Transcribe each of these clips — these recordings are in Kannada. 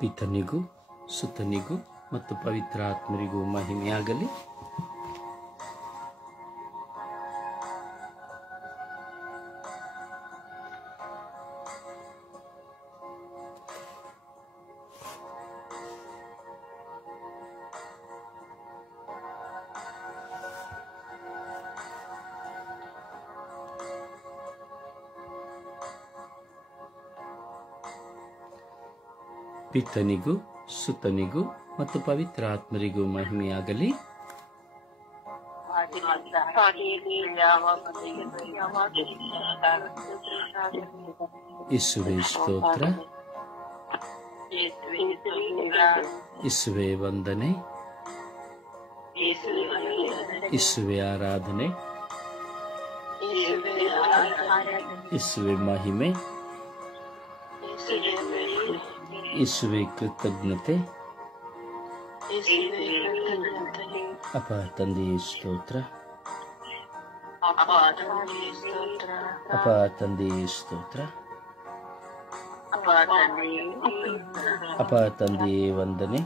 ಪಿತನಿಗೂ ಸುತನಿಗೂ ಮತ್ತು ಪವಿತ್ರ ಆತ್ಮರಿಗೂ ಮಹಿಮೆಯಾಗಲಿ. ಪಿತನಿಗೂ ಸುತನಿಗೂ ಮತ್ತು ಪವಿತ್ರ ಆತ್ಮರಿಗೂ ಮಹಿಮೆಯಾಗಲಿ. ಯೇಸುವೇ ಸ್ತೋತ್ರ, ಯೇಸುವೇ ವಂದನೆ, ಯೇಸುವೇ ಆರಾಧನೆ, ಯೇಸುವೇ ಮಹಿಮೆ, ಯೇಸುವೇ ಕೃತಜ್ಞತೆ. ಅಪ್ಪ ತಂದೆಯೇ ಸ್ತೋತ್ರ, ಅಪ್ಪ ತಂದೆಯೇ ಸ್ತೋತ್ರ, ಅಪ್ಪ ತಂದೆಯೇ ವಂದನೆ,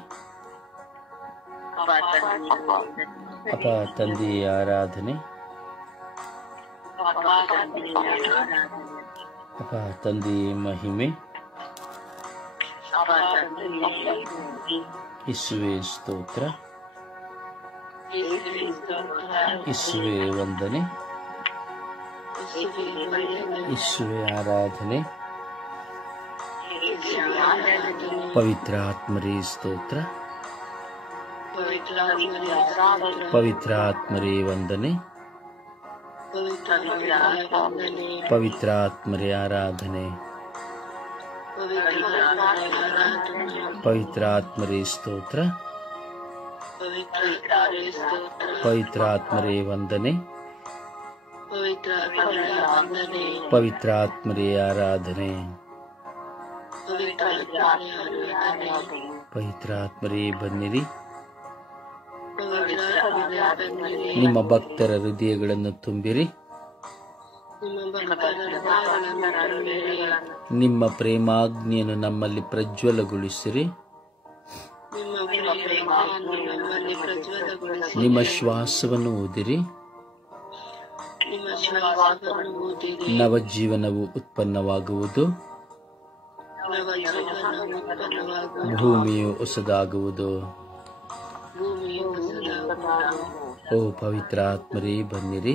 ಅಪ್ಪ ತಂದೆಯೇ ಆರಾಧನೆ, ಅಪ್ಪ ತಂದೆಯೇ ಮಹಿಮೆ, ಯೇಸುವೇ ಸ್ತೋತ್ರ, ಯೇಸುವೇ ವಂದನೆ, ಯೇಸುವೇ ಆರಾಧನೆ, ಪವಿತ್ರ ಆತ್ಮರೇ ಸ್ತೋತ್ರ, ಪವಿತ್ರ ಆತ್ಮರೇ ವಂದನೆ, ಪವಿತ್ರ ಆತ್ಮರೇ ಆರಾಧನೆ, ಪವಿತ್ರ ಆತ್ಮರೇ ಸ್ತೋತ್ರ, ಪವಿತ್ರ ಆತ್ಮರೇ ವಂದನೆ, ಪವಿತ್ರ ಆತ್ಮರೇ ಆರಾಧನೆ, ಪವಿತ್ರ ಆತ್ಮರೇ ಬನ್ನಿರಿ. ನಿಮ್ಮ ಭಕ್ತರ ಹೃದಯಗಳನ್ನು ತುಂಬಿರಿ. ನಿಮ್ಮ ಪ್ರೇಮಾಗ್ನಿಯನ್ನು ನಮ್ಮಲ್ಲಿ ಪ್ರಜ್ವಲಗೊಳಿಸಿರಿ. ನಿಮ್ಮ ಶ್ವಾಸವನ್ನು ಊದಿರಿ. ನವಜೀವನವು ಉತ್ಪನ್ನವಾಗುವುದು. ಭೂಮಿಯು ಹೊಸದಾಗುವುದು. ಓ ಪವಿತ್ರ ಆತ್ಮರೇ ಬನ್ನಿರಿ.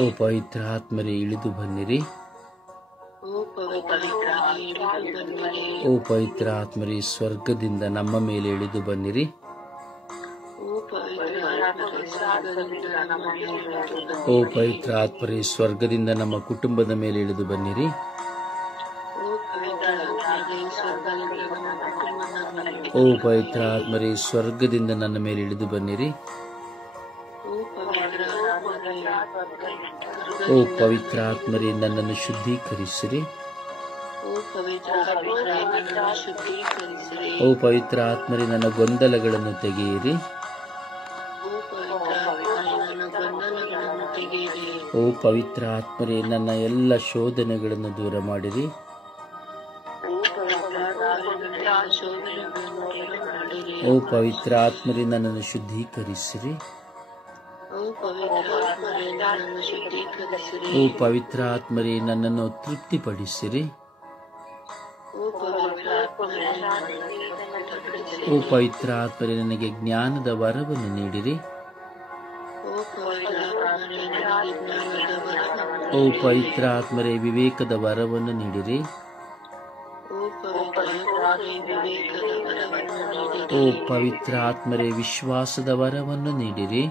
ಓ ಪವಿತ್ರ ಆತ್ಮರೇ ಇಳಿದು ಬನ್ನಿರಿ. ಓ ಪವಿತ್ರ ಆತ್ಮರೇ ಸ್ವರ್ಗದಿಂದ ನಮ್ಮ ಮೇಲೆ ಇಳಿದು ಬನ್ನಿರಿ. ಓ ಪವಿತ್ರ ಆತ್ಮರೇ ಸ್ವರ್ಗದಿಂದ ನಮ್ಮ ಕುಟುಂಬದ ಮೇಲೆ ಇಳಿದು ಬನ್ನಿರಿ. ಓ ಪವಿತ್ರ ಆತ್ಮರೇ ಸ್ವರ್ಗದಿಂದ ನನ್ನ ಮೇಲೆ ಇಳಿದು ಬನ್ನಿರಿ. ಓ ಪವಿತ್ರ ಆತ್ಮರೇ ನನ್ನನ್ನು ಶುದ್ಧೀಕರಿಸಿರಿ. ಓ ಪವಿತ್ರ ಆತ್ಮರೇ ನನ್ನ ಗೊಂದಲಗಳನ್ನು ತೆಗೆಯಿರಿ. ಓ ಪವಿತ್ರ ಆತ್ಮರೇ ನನ್ನ ಎಲ್ಲ ಶೋಧನೆಗಳನ್ನು ದೂರ ಮಾಡಿರಿ. ಓ ಪವಿತ್ರ ಆತ್ಮರೇ ನನ್ನನ್ನು ಶುದ್ಧೀಕರಿಸಿರಿ. ಓ ಪವಿತ್ರ ಆತ್ಮರೇ ನನ್ನನ್ನು ತೃಪ್ತಿಪಡಿಸಿರಿ. ಓ ಪವಿತ್ರ ಆತ್ಮರೇ ನನಗೆ ಜ್ಞಾನದ ವರವನ್ನು ನೀಡಿರಿ. ಓ ಪವಿತ್ರ ಆತ್ಮರೇ ವಿವೇಕದ ವರವನ್ನು ನೀಡಿರಿ. ಓ ಪವಿತ್ರ ಆತ್ಮರೇ ವಿಶ್ವಾಸದ ವರವನ್ನು ನೀಡಿರಿ.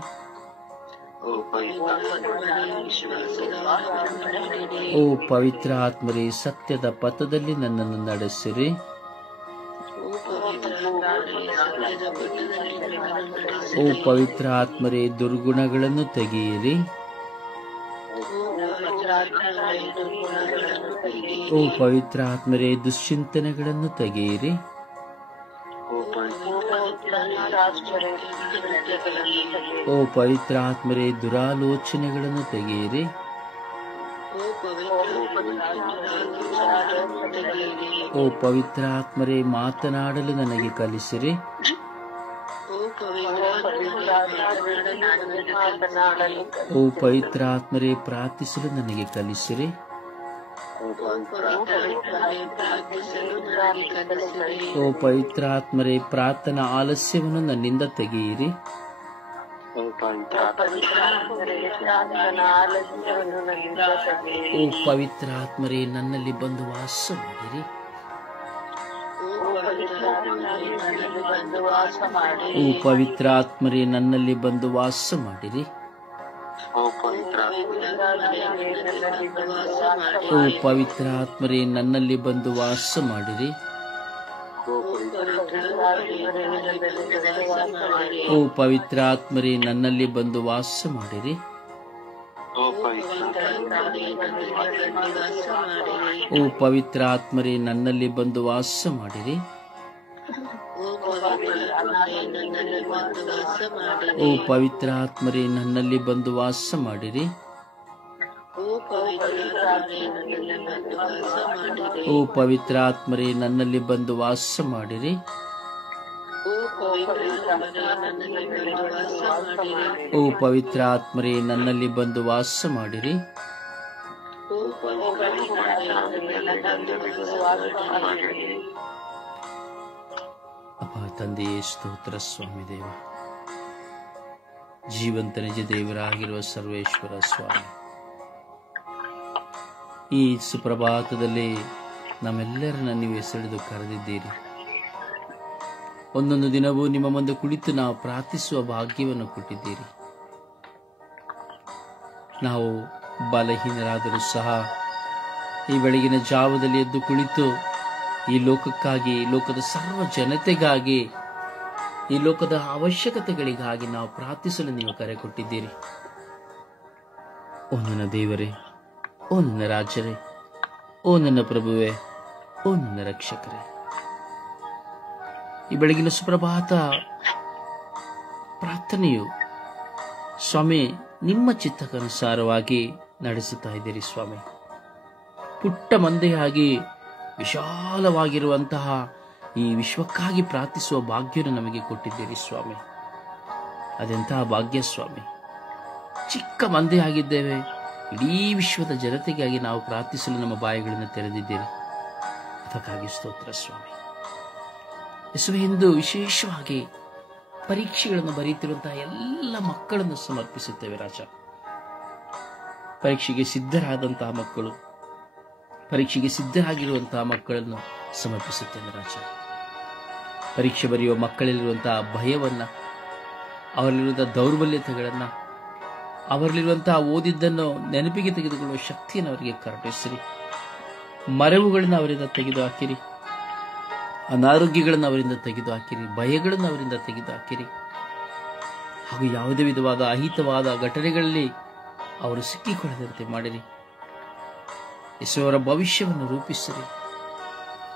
ಓ ಪವಿತ್ರ ಆತ್ಮರೇ ಸತ್ಯದ ಪಥದಲ್ಲಿ ನನ್ನನ್ನು ನಡೆಸಿರಿ. ಓ ಪವಿತ್ರ ಆತ್ಮರೇ ದುರ್ಗುಣಗಳನ್ನು ತೆಗೆಯಿರಿ. ಓ ಪವಿತ್ರ ಆತ್ಮರೇ ದುಶ್ಚಿಂತನೆಗಳನ್ನು ತೆಗೆಯಿರಿ. ಓ ಪವಿತ್ರ ಆತ್ಮರೇ ದುರಾಲೋಚನೆಗಳನ್ನು ತೆಗೆಯಿರಿ. ಓ ಪವಿತ್ರಾತ್ಮರೇ, ಮಾತನಾಡಲು ನನಗೆ ಕಲಿಸಿರಿ. ಓ ಪವಿತ್ರಾತ್ಮರೇ, ಪ್ರಾರ್ಥಿಸಲು ನನಗೆ ಕಲಿಸಿರಿ. ಓ ಪವಿತ್ರಾತ್ಮರೇ, ಪ್ರಾರ್ಥನಾ ಆಲಸ್ಯವನ್ನು ನನ್ನಿಂದ ತೆಗೆಯಿರಿ. ಓ ಪವಿತ್ರಾತ್ಮರೇ, ನನ್ನಲ್ಲಿ ಬಂದು ವಾಸ ಮಾಡಿರಿ. ಓ ಪವಿತ್ರಾತ್ಮರೇ, ನನ್ನಲ್ಲಿ ಬಂದು ವಾಸ ಮಾಡಿರಿ. ಓ ಪವಿತ್ರಾತ್ಮರೇ, ನನ್ನಲ್ಲಿ ಬಂದು ವಾಸ ಮಾಡಿರಿ. ಓ ಪವಿತ್ರಾತ್ಮರೇ, ನನ್ನಲ್ಲಿ ಬಂದು ವಾಸ ಮಾಡಿರಿ. ಓ ಪವಿತ್ರಾತ್ಮರೇ, ನನ್ನಲ್ಲಿ ಬಂದು ವಾಸ ಮಾಡಿರಿ. ಓ ಪವಿತ್ರಾತ್ಮರೇ, ನನ್ನಲ್ಲಿ ಬಂದು ವಾಸ ಮಾಡಿರಿ. ಓ ಪವಿತ್ರಾತ್ಮರೇ, ನನ್ನಲ್ಲಿ ಬಂದು ವಾಸ ಮಾಡಿರಿ. ಓ ಪವಿತ್ರಾತ್ಮರೇ, ನನ್ನಲ್ಲಿ ಬಂದು ವಾಸ ಮಾಡಿರಿ. ಅಪ್ಪ ತಂದೆಯೇ, ಸ್ತೋತ್ರ ಸ್ವಾಮಿ ದೇವ, ಜೀವಂತ ನಿಜ ದೇವರಾಗಿರುವ ಸರ್ವೇಶ್ವರ ಸ್ವಾಮಿ, ಈ ಸುಪ್ರಭಾತದಲ್ಲಿ ನಮ್ಮೆಲ್ಲರನ್ನ ನೀವು ಹೆಸರಿದು ಕರೆದಿದ್ದೀರಿ. ಒಂದೊಂದು ದಿನವೂ ನಿಮ್ಮ ಮುಂದೆ ಕುಳಿತು ನಾವು ಪ್ರಾರ್ಥಿಸುವ ಭಾಗ್ಯವನ್ನು ಕೊಟ್ಟಿದ್ದೀರಿ. ನಾವು ಬಲಹೀನರಾದರೂ ಸಹ ಈ ಬೆಳಗಿನ ಜಾವದಲ್ಲಿ ಎದ್ದು ಕುಳಿತು ಈ ಲೋಕಕ್ಕಾಗಿ, ಲೋಕದ ಸರ್ವ ಜನತೆಗಾಗಿ, ಈ ಲೋಕದ ಅವಶ್ಯಕತೆಗಳಿಗಾಗಿ ನಾವು ಪ್ರಾರ್ಥಿಸಲು ನೀವು ಕರೆ ಕೊಟ್ಟಿದ್ದೀರಿ. ಓ ನನ್ನ ದೇವರೇ, ಓ ನನ್ನ ರಾಜರೇ, ಓ ನನ್ನ ಪ್ರಭುವೇ, ಓ ನನ್ನ ರಕ್ಷಕರೇ, ಈ ಬೆಳಗಿನ ಸುಪ್ರಭಾತ ಪ್ರಾರ್ಥನೆಯು ಸ್ವಾಮಿ ನಿಮ್ಮ ಚಿತ್ತಕ್ಕನುಸಾರವಾಗಿ ನಡೆಸುತ್ತಾ ಇದ್ದೀರಿ ಸ್ವಾಮಿ. ಪುಟ್ಟ ಮಂದೆಯಾಗಿ ವಿಶಾಲವಾಗಿರುವಂತಹ ಈ ವಿಶ್ವಕ್ಕಾಗಿ ಪ್ರಾರ್ಥಿಸುವ ಭಾಗ್ಯವನ್ನು ನಮಗೆ ಕೊಟ್ಟಿದ್ದೀರಿ ಸ್ವಾಮಿ. ಅದೆಂತಹ ಭಾಗ್ಯ ಸ್ವಾಮಿ. ಚಿಕ್ಕ ಮಂದೆಯಾಗಿದ್ದೇವೆ, ಇಡೀ ವಿಶ್ವದ ಜನತೆಗಾಗಿ ನಾವು ಪ್ರಾರ್ಥಿಸಲು ನಮ್ಮ ಬಾಯಿಗಳನ್ನು ತೆರೆದಿದ್ದೀರಿ. ಅದಕ್ಕಾಗಿ ಸ್ತೋತ್ರ ಸ್ವಾಮಿ. ಯೇಸುವೆ, ಇಂದು ವಿಶೇಷವಾಗಿ ಪರೀಕ್ಷೆಗಳನ್ನು ಬರೆಯುತ್ತಿರುವಂತಹ ಎಲ್ಲ ಮಕ್ಕಳನ್ನು ಸಮರ್ಪಿಸುತ್ತೇವೆ ರಾಜ. ಪರೀಕ್ಷೆಗೆ ಸಿದ್ಧರಾದಂತಹ ಮಕ್ಕಳು, ಪರೀಕ್ಷೆಗೆ ಸಿದ್ಧರಾಗಿರುವಂತಹ ಮಕ್ಕಳನ್ನು ಸಮರ್ಪಿಸುತ್ತೇನೆ ರಾಜ. ಪರೀಕ್ಷೆ ಬರೆಯುವ ಮಕ್ಕಳಲ್ಲಿರುವಂತಹ ಭಯವನ್ನ, ಅವರಲ್ಲಿರುವಂತಹ ದೌರ್ಬಲ್ಯತೆಗಳನ್ನ, ಅವರಲ್ಲಿರುವಂತಹ ಓದಿದ್ದನ್ನು ನೆನಪಿಗೆ ತೆಗೆದುಕೊಳ್ಳುವ ಶಕ್ತಿಯನ್ನು ಅವರಿಗೆ ಕರುಣಿಸಿರಿ. ಮರೆವುಗಳನ್ನು ಅವರಿಂದ ತೆಗೆದು ಹಾಕಿರಿ. ಅನಾರೋಗ್ಯಗಳನ್ನು ಅವರಿಂದ ತೆಗೆದು ಹಾಕಿರಿ. ಭಯಗಳನ್ನು ಅವರಿಂದ ತೆಗೆದು ಹಾಕಿರಿ. ಹಾಗೂ ಯಾವುದೇ ವಿಧವಾದ ಅಹಿತವಾದ ಘಟನೆಗಳಲ್ಲಿ ಅವರು ಸಿಕ್ಕಿಕೊಳ್ಳದಂತೆ ಮಾಡಿರಿ. ಯೇಸುವರ ಭವಿಷ್ಯವನ್ನು ರೂಪಿಸಿರಿ.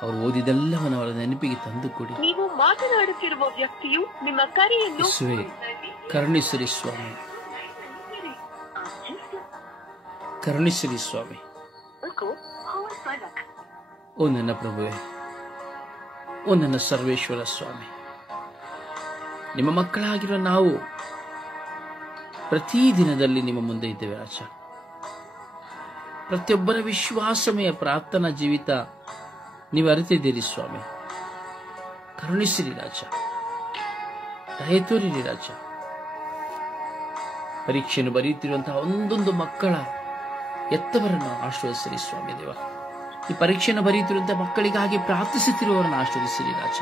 ಅವರು ಓದಿದೆಲ್ಲವನ್ನು ಅವರ ನೆನಪಿಗೆ ತಂದುಕೊಡಿ. ನೀವು ಮಾತನಾಡುತ್ತಿರುವ ವ್ಯಕ್ತಿಯು ನಿಮ್ಮ ಕರೆಯನ್ನು ಯೇಸುವೆ, ಕರುಣಿಸಿರಿ ಸ್ವಾಮಿ, ಕರುಣಿಸಿರಿ ಸ್ವಾಮಿ. ಓ ನನ್ನ ಪ್ರಭುವೇ, ಓ ನನ್ನ ಸರ್ವೇಶ್ವರ ಸ್ವಾಮಿ, ನಿಮ್ಮ ಮಕ್ಕಳಾಗಿರುವ ನಾವು ಪ್ರತಿ ದಿನದಲ್ಲಿ ನಿಮ್ಮ ಮುಂದೆ ಇದ್ದೇವೆ ರಾಜ. ಪ್ರತಿಯೊಬ್ಬರ ವಿಶ್ವಾಸಮಯ ಪ್ರಾರ್ಥನಾ ಜೀವಿತ ನೀವು ಅರಿತಿದ್ದೀರಿ ಸ್ವಾಮಿ. ಕರುಣಿಸಿರಿ ರಾಜ, ದಯೆ ತೋರಿರಿ ರಾಜ. ಪರೀಕ್ಷೆಯನ್ನು ಬರೆಯುತ್ತಿರುವಂತಹ ಒಂದೊಂದು ಮಕ್ಕಳ ಎತ್ತವರನ್ನು ಆಶೀರ್ವದಿಸಿರಿ ಸ್ವಾಮಿ ದೇವ. ಈ ಪರೀಕ್ಷೆಯನ್ನು ಬರೆಯುತ್ತಿರುವಂತಹ ಮಕ್ಕಳಿಗಾಗಿ ಪ್ರಾರ್ಥಿಸುತ್ತಿರುವವರನ್ನು ಆಶೀರ್ವದಿಸಿರಿ ರಾಜ.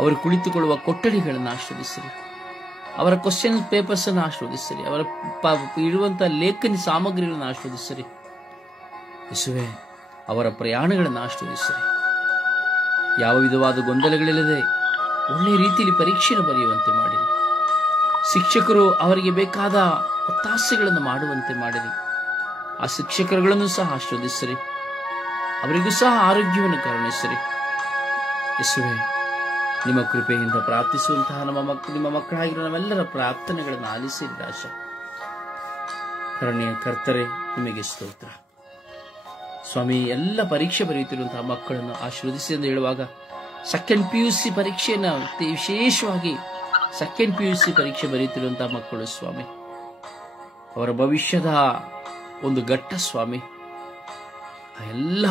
ಅವರು ಕುಳಿತುಕೊಳ್ಳುವ ಕೊಠಡಿಗಳನ್ನು ಆಶೀರ್ವದಿಸಿರಿ. ಅವರ ಕ್ವಶನ್ ಪೇಪರ್ಸ್ ಅನ್ನು ಆಶೀರ್ವದಿಸಿರಿ. ಅವರ ಇರುವಂತಹ ಲೇಖನಿ ಸಾಮಗ್ರಿಗಳನ್ನು ಆಶೀರ್ವದಿಸಿರಿ. ಯೇಸುವೆ, ಅವರ ಪ್ರಯಾಣಗಳನ್ನು ಆಶೀರ್ವದಿಸಿರಿ. ಯಾವ ವಿಧವಾದ ಗೊಂದಲಗಳಿಲ್ಲದೆ ಒಳ್ಳೆಯ ರೀತಿಯಲ್ಲಿ ಪರೀಕ್ಷೆಯನ್ನು ಬರೆಯುವಂತೆ ಮಾಡಿರಿ. ಶಿಕ್ಷಕರು ಅವರಿಗೆ ಬೇಕಾದ ಒತ್ತಾಸೆಗಳನ್ನು ಮಾಡುವಂತೆ ಮಾಡಿರಿ. ಆ ಶಿಕ್ಷಕರುಗಳನ್ನು ಸಹ ಆಶೀರ್ವದಿಸಿರಿ. ಅವರಿಗೂ ಸಹ ಆರೋಗ್ಯವನ್ನು ಕರುಣಿಸಿರಿ. ಯೇಸುವೆ, ನಿಮ್ಮ ಕೃಪೆಯಿಂದ ಪ್ರಾರ್ಥಿಸುವಂತಹ ನಿಮ್ಮ ಮಕ್ಕಳಾಗಿರುವ ನಮ್ಮೆಲ್ಲರ ಪ್ರಾರ್ಥನೆಗಳನ್ನು ಆಲಿಸಿರಿ ರಾಜ. ಕರುಣೆಯ ಕರ್ತರೆ, ನಿಮಗೆ ಸ್ತೋತ್ರ. ಸ್ವಾಮಿ, ಎಲ್ಲ ಪರೀಕ್ಷೆ ಬರೆಯುತ್ತಿರುವಂತಹ ಮಕ್ಕಳನ್ನು ಆಶೀರ್ವದಿಸಿ ಎಂದು ಹೇಳುವಾಗ ಸೆಕೆಂಡ್ PUC ಪರೀಕ್ಷೆಯನ್ನು ವಿಶೇಷವಾಗಿ ಸೆಕೆಂಡ್ PUC ಪರೀಕ್ಷೆ ಬರೆಯುತ್ತಿರುವಂತಹ ಮಕ್ಕಳು ಸ್ವಾಮಿ, ಅವರ ಭವಿಷ್ಯದ ಒಂದು ಘಟ್ಟ ಸ್ವಾಮಿ, ಎಲ್ಲ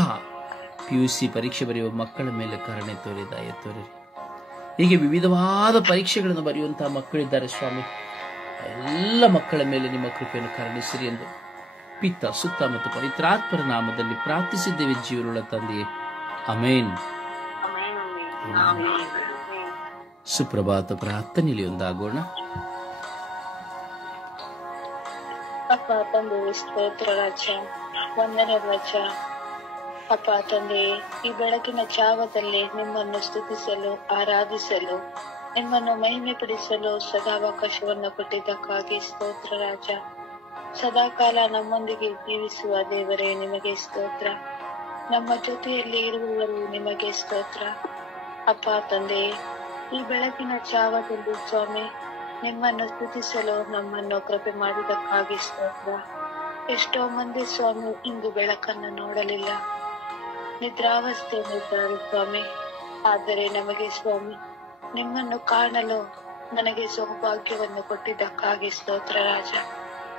PUC ಪರೀಕ್ಷೆ ಬರೆಯುವ ಮಕ್ಕಳ ಮೇಲೆ ಕರುಣೆ ತೋರಿ ದಯೆ ತೋರಿರಿ. ಹೀಗೆ ವಿವಿಧವಾದ ಪರೀಕ್ಷೆಗಳನ್ನು ಬರೆಯುವಂತಹ ಮಕ್ಕಳಿದ್ದಾರೆ ಸ್ವಾಮಿ, ಎಲ್ಲ ಮಕ್ಕಳ ಮೇಲೆ ನಿಮ್ಮ ಕೃಪೆಯನ್ನು ಕರುಣಿಸಿರಿ ಎಂದು ಪಿತ ಸುತ್ತ ಮತ್ತು ಪವಿತ್ರಾತ್ಮರ ನಾಮದಲ್ಲಿ ಪ್ರಾರ್ಥಿಸಿದ್ದೇವೆ ಜೀವನುಳ್ಳ ತಂದೆಯೇ, ಆಮೇನ್. ಸುಪ್ರಭಾತ ಪ್ರಾರ್ಥನೆಯಲ್ಲಿ ಒಂದಾಗೋಣ. ಅಪ್ಪ ತಂದೆ, ಸ್ತೋತ್ರ ರಾಜ, ವಂದನೆ ರಾಜ. ಅಪ್ಪ ತಂದೆ, ಈ ಬೆಳಕಿನ ಜಾವದಲ್ಲಿ ನಿಮ್ಮನ್ನು ಸ್ತುತಿಸಲು, ಆರಾಧಿಸಲು, ನಿಮ್ಮನ್ನು ಮಹಿಮೆ ಪಡಿಸಲು ಸದಾವಕಾಶವನ್ನು ಕೊಟ್ಟಿದ್ದಕ್ಕಾಗಿ ಸ್ತೋತ್ರ ರಾಜ. ಸದಾಕಾಲ ನಮ್ಮೊಂದಿಗೆ ಜೀವಿಸುವ ದೇವರೇ ನಿಮಗೆ ಸ್ತೋತ್ರ. ನಮ್ಮ ಜೊತೆಯಲ್ಲಿ ಇರುವವರು ನಿಮಗೆ ಸ್ತೋತ್ರ. ಅಪ್ಪ ತಂದೆ, ಈ ಬೆಳಕಿನ ಜಾವದಲ್ಲಿ ಸ್ವಾಮಿ ನಿಮ್ಮನ್ನು ಸ್ತುತಿಸಲು ನಮ್ಮನ್ನು ಕೃಪೆ ಮಾಡಿದ್ದಕ್ಕಾಗಿ ಸ್ತೋತ್ರ. ಎಷ್ಟೋ ಮಂದಿ ಸ್ವಾಮಿ ಇಂದು ಬೆಳಕನ್ನು ನೋಡಲಿಲ್ಲ, ನಿದ್ರಾವಸ್ಥೆಯಲ್ಲಿದ್ದಾರೆ ಸ್ವಾಮಿ. ಆದರೆ ನಮಗೆ ಸ್ವಾಮಿ ನಿಮ್ಮನ್ನು ಕಾಣಲು ನನಗೆ ಸೌಭಾಗ್ಯವನ್ನು ಕೊಟ್ಟಿದ್ದಕ್ಕಾಗಿ ಸ್ತೋತ್ರ ರಾಜ.